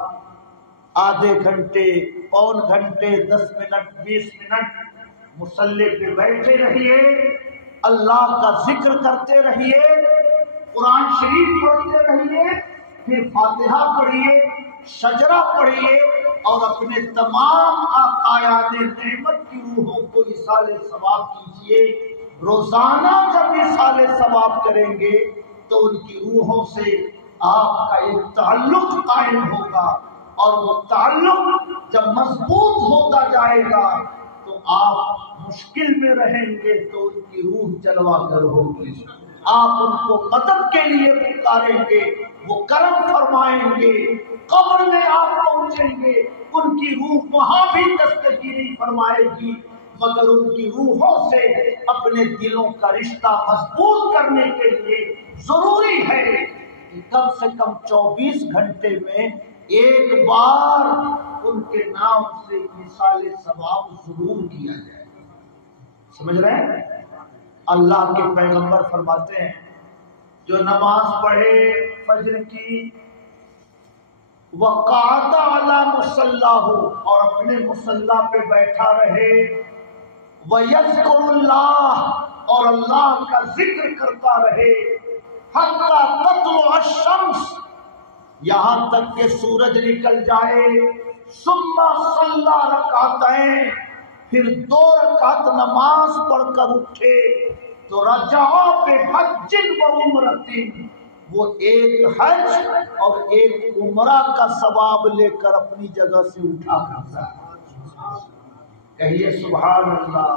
آدھے گھنٹے، پون گھنٹے، 10 منٹ، 20 منٹ مصلی پہ بیٹھے رہیے، اللہ کا ذکر کرتے رہیے، قرآن شریف پڑھتے رہیے، پھر فاتحہ پڑھیے، شجرہ پڑھیے اور اپنے تمام آقایان نعمت کی روحوں کو ایصال ثواب کیجیے۔ روزانہ جب ایصال ثواب کریں گے تو ان کی روحوں سے آپ کا ایک تعلق قائم ہوگا، اور وہ تعلق جب مضبوط ہوتا جائے گا تو آپ مشکل میں رہیں گے تو ان کی روح جلوہ گر ہوگی، آپ ان کو مدد کے لیے پکاریں گے، وہ کرم فرمائیں گے، قبر میں آپ پہنچیں گے، ان کی روح وہاں بھی دستگیری فرمائے گی، مگر ان کی روحوں سے اپنے دلوں کا رشتہ مضبوط کرنے کے لیے ضروری ہے کہ کم سے کم 24 گھنٹے میں ایک بار ان کے نام سے ایصال ثواب ضرور کیا جائے۔ سمجھ رہے ہیں؟ اللہ کے پیغمبر فرماتے ہیں جو نماز پڑھے فجر کی وقعد علی مصلاہ، اور اپنے مصلا پہ بیٹھا رہے، وَيَذْكُرُ اللَّهَ، اور اللہ کا ذکر کرتا رہے، حَتَّى تَطْلُعَ الشَّمْسُ، یہاں تک کہ سورج نکل جائے، ثُمَّ صَلَّى رَكْعَتَيْنِ، پھر 2 رکعت نماز پڑھ کر اٹھے تو رجع بِحَجٍّ وَعُمْرَةٍ، وہ ایک حج اور ایک عمرہ کا ثواب لے کر اپنی جگہ سے اٹھا کرتا ہے۔ کہیے سبحان اللہ،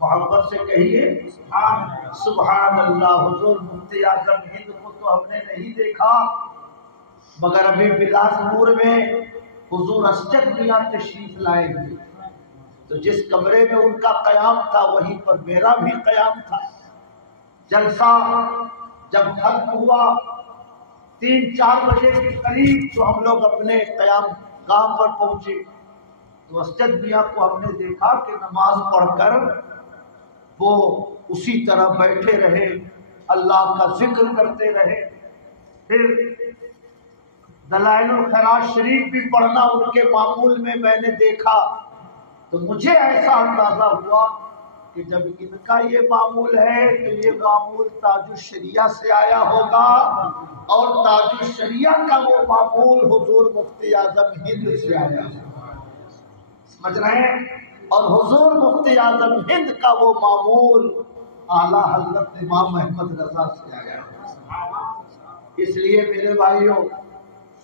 محبت سے کہیے سبحان اللہ۔ حضور مفتی اعظم ہند کو تو ہم نے نہیں دیکھا، مگر ابھی بلاسپور میں حضور اسجد میاں تشریف لائے ہوئے، تو جس کمرے میں ان کا قیام تھا وہیں پر میرا بھی قیام تھا۔ جلسہ جب ختم ہوا 3-4 بجے کے قریب تو ہم لوگ اپنے قیام گاہ پر پہنچے، تو اسجد میاں کو ہم نے دیکھا کہ نماز پڑھ کر وہ اسی طرح بیٹھے رہے، اللہ کا ذکر کرتے رہے۔ پھر دلائل الخیرات شریف بھی پڑھنا ان کے معمول میں میں نے دیکھا، تو مجھے ایسا اندازہ ہوا کہ جب ان کا یہ معمول ہے تو یہ معمول تاج الشریعہ سے آیا ہوگا، اور تاج الشریعہ کا وہ معمول حضور مفتی اعظم ہند سے آیا ہوگا۔ سمجھ رہے ہیں؟ اور حضور مفتی اعظم ہند کا وہ معمول اعلیٰ حضرت امام احمد رضا سے آیا ہوگا۔ اس لیے میرے بھائیوں،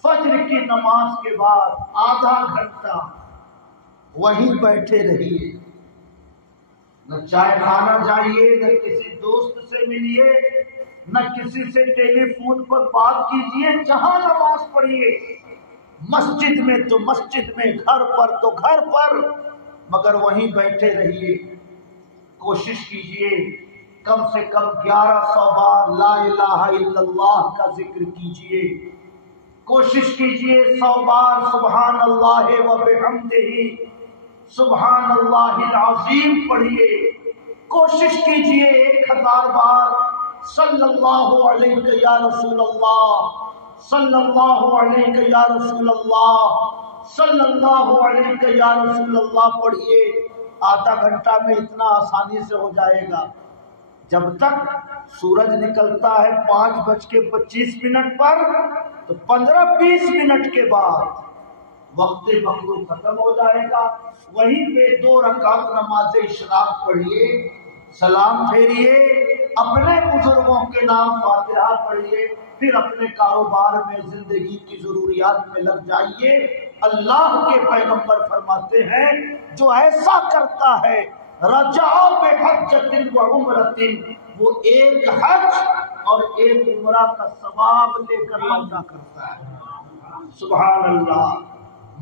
فجر کی نماز کے بعد آدھا گھنٹہ وہیں بیٹھے رہیے، نہ چائے کھانا جائیے، نہ کسی دوست سے ملیے، نہ کسی سے ٹیلی فون پر بات کیجیے، جہاں نماز پڑھیے، مسجد میں تو مسجد میں، گھر پر تو گھر پر، مگر وہیں بیٹھے رہیے۔ کوشش کیجیے کم سے کم 1100 بار لا الہ الا اللہ کا ذکر کیجیے، کوشش کیجیے 100 بار سبحان اللہ و بحمدہ، سبحان اللہ العظیم پڑھیے، کوشش کیجئے 1000 بار صلی اللہ علیہ یا رسول اللہ، صلی اللہ علیہ یا رسول اللہ، صلی اللہ علیہ یا رسول اللہ پڑھیے، آدھا گھنٹہ میں اتنا آسانی سے ہو جائے گا۔ جب تک سورج نکلتا ہے 5:25 پر، تو 15-20 منٹ کے بعد وقت مغرب ختم ہو جائے گا۔ وہیں پہ 2 رکعت نماز اشراق پڑھیے، سلام پھیریے، اپنے بزرگوں کے نام فاتحہ پڑھیے، پھر اپنے کاروبار میں، زندگی کی ضروریات میں لگ جائیے۔ اللہ کے پیغمبر فرماتے ہیں جو ایسا کرتا ہے رجع بحجۃ و عمرۃ، وہ ایک حج اور ایک عمرہ کا ثواب لے کر لوٹا کرتا ہے۔ سبحان اللہ۔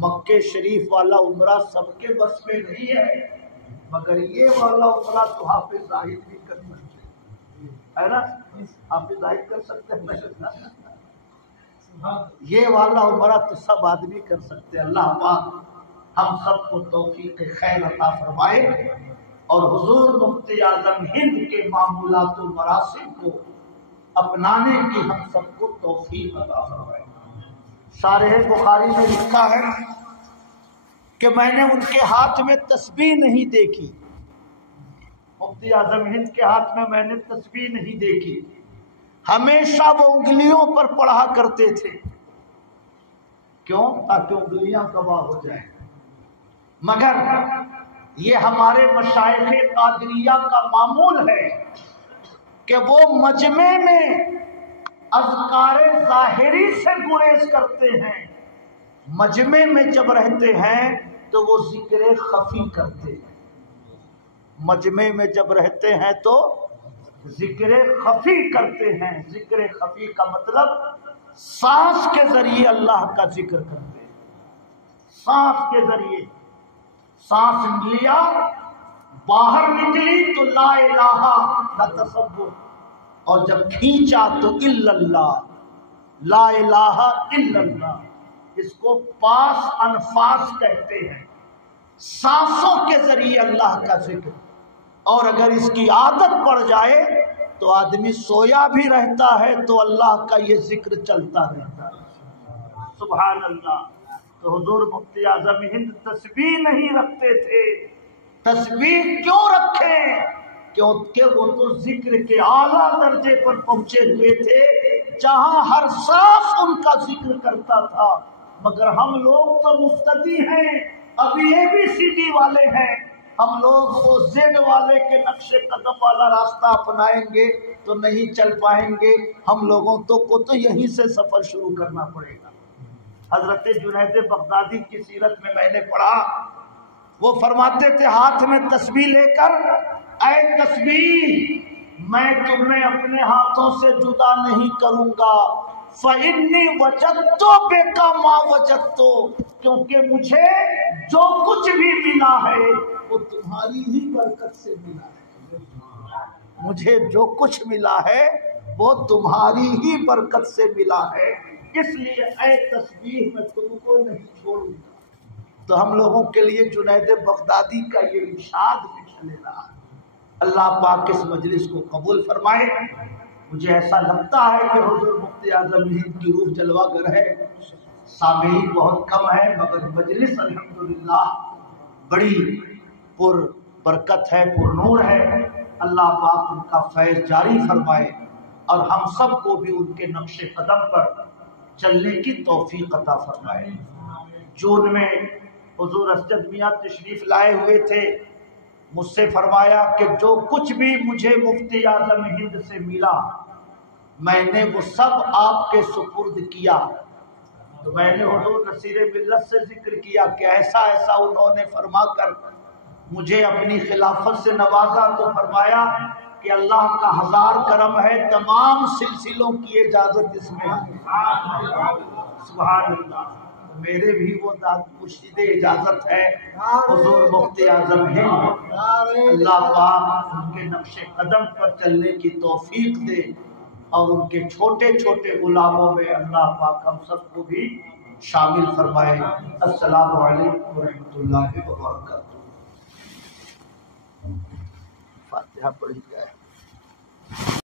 مکہ شریف والا عمرہ سب کے بس میں نہیں ہے، مگر یہ والا عمرہ تو حافظ زاہد بھی کر سکتے ہے نا، حافظ زاہد کر سکتے ہیں، یہ والا عمرہ تو سب آدمی کر سکتے ہیں۔ اللہ پاک ہم سب کو توفیق خیر عطا فرمائے، اور حضور مفتی اعظم ہند کے معمولات و مراسم کو اپنانے کی ہم سب کو توفیق عطا فرمائے۔ شارح بخاری میں لکھا ہے کہ میں نے ان کے ہاتھ میں تسبیح نہیں دیکھی، مفتی اعظم ہند کے ہاتھ میں نے تسبیح نہیں دیکھی، ہمیشہ وہ انگلیوں پر پڑھا کرتے تھے۔ کیوں؟ تاکہ انگلیاں گواہ ہو جائیں۔ مگر یہ ہمارے مشائخ قادریہ کا معمول ہے کہ وہ مجمع میں اذکار ظاہری سے گریز کرتے ہیں، مجمع میں جب رہتے ہیں تو وہ ذکر خفی کرتے ہیں، مجمع میں جب رہتے ہیں تو ذکر خفی کرتے ہیں۔ ذکر خفی کا مطلب سانس کے ذریعے اللہ کا ذکر کرتے ہیں، سانس کے ذریعے، سانس لیا باہر نکلی تو لا الہ کا تصور، اور جب کھینچا تو الا اللہ، لا الہ الا اللہ، اس کو پاس انفاس کہتے ہیں، سانسوں کے ذریعے اللہ کا ذکر۔ اور اگر اس کی عادت پڑ جائے تو آدمی سویا بھی رہتا ہے تو اللہ کا یہ ذکر چلتا رہتا ہے۔ سبحان اللہ۔ تو حضور مفتی اعظم ہند تسبیح نہیں رکھتے تھے۔ تسبیح کیوں رکھیں؟ کیونکہ وہ تو ذکر کے اعلیٰ درجے پر پہنچے ہوئے تھے جہاں ہر سانس ان کا ذکر کرتا تھا، مگر ہم لوگ تو مبتدی ہیں، ابھی ABCD والے ہیں، ہم لوگ وہ زیڈ والے کے نقش قدم والا راستہ اپنائیں گے تو نہیں چل پائیں گے، ہم لوگوں کو تو یہیں سے سفر شروع کرنا پڑے گا۔ حضرت جنید بغدادی کی سیرت میں نے پڑھا، وہ فرماتے تھے ہاتھ میں تسبیح لے کر، اے تسبیح میں تمہیں اپنے ہاتھوں سے جدا نہیں کروں گا، فَإِنِّي وَجَدْتُ بِكَ مَا وَجَدْتُ، کیونکہ مجھے جو کچھ بھی ملا ہے وہ تمہاری ہی برکت سے ملا ہے، مجھے جو کچھ ملا ہے وہ تمہاری ہی برکت سے ملا ہے، اس لیے اے تسبیح میں تم کو نہیں چھوڑوں گا۔ تو ہم لوگوں کے لیے جنید بغدادی کا یہ ارشاد بھی چلے رہا ہے۔ اللہ پاک اس مجلس کو قبول فرمائے۔ مجھے ایسا لگتا ہے کہ حضور مفتی اعظم ہند کی روح جلوہ گر ہے، سامعین بہت کم ہے، مگر مجلس الحمدللہ بڑی پر برکت ہے، پر نور ہے۔ اللہ پاک ان کا فیض جاری فرمائے اور ہم سب کو بھی ان کے نقش قدم پر چلنے کی توفیق عطا فرمائے۔ جون میں حضور اسجد میاں تشریف لائے ہوئے تھے، مجھ سے فرمایا کہ جو کچھ بھی مجھے مفتی اعظم ہند سے ملا میں نے وہ سب آپ کے سپرد کیا۔ تو میں نے حضور نصیر ملت سے ذکر کیا کہ ایسا ایسا انہوں نے فرما کر مجھے اپنی خلافت سے نوازا، تو فرمایا کہ اللہ کا ہزار کرم ہے، تمام سلسلوں کی اجازت اس میں ہے۔ سبحان اللہ۔ میرے بھی وہ مرشد اجازت ہے حضور مفتی اعظم ہند، اللہ پاک ان کے نقش قدم پر چلنے کی توفیق دے اور ان کے چھوٹے چھوٹے غلاموں میں اللہ پاک ہم سب کو بھی شامل فرمائے۔ السلام علیکم ورحمۃ اللہ وبرکاتہ۔ فاتحہ پڑھی جائے.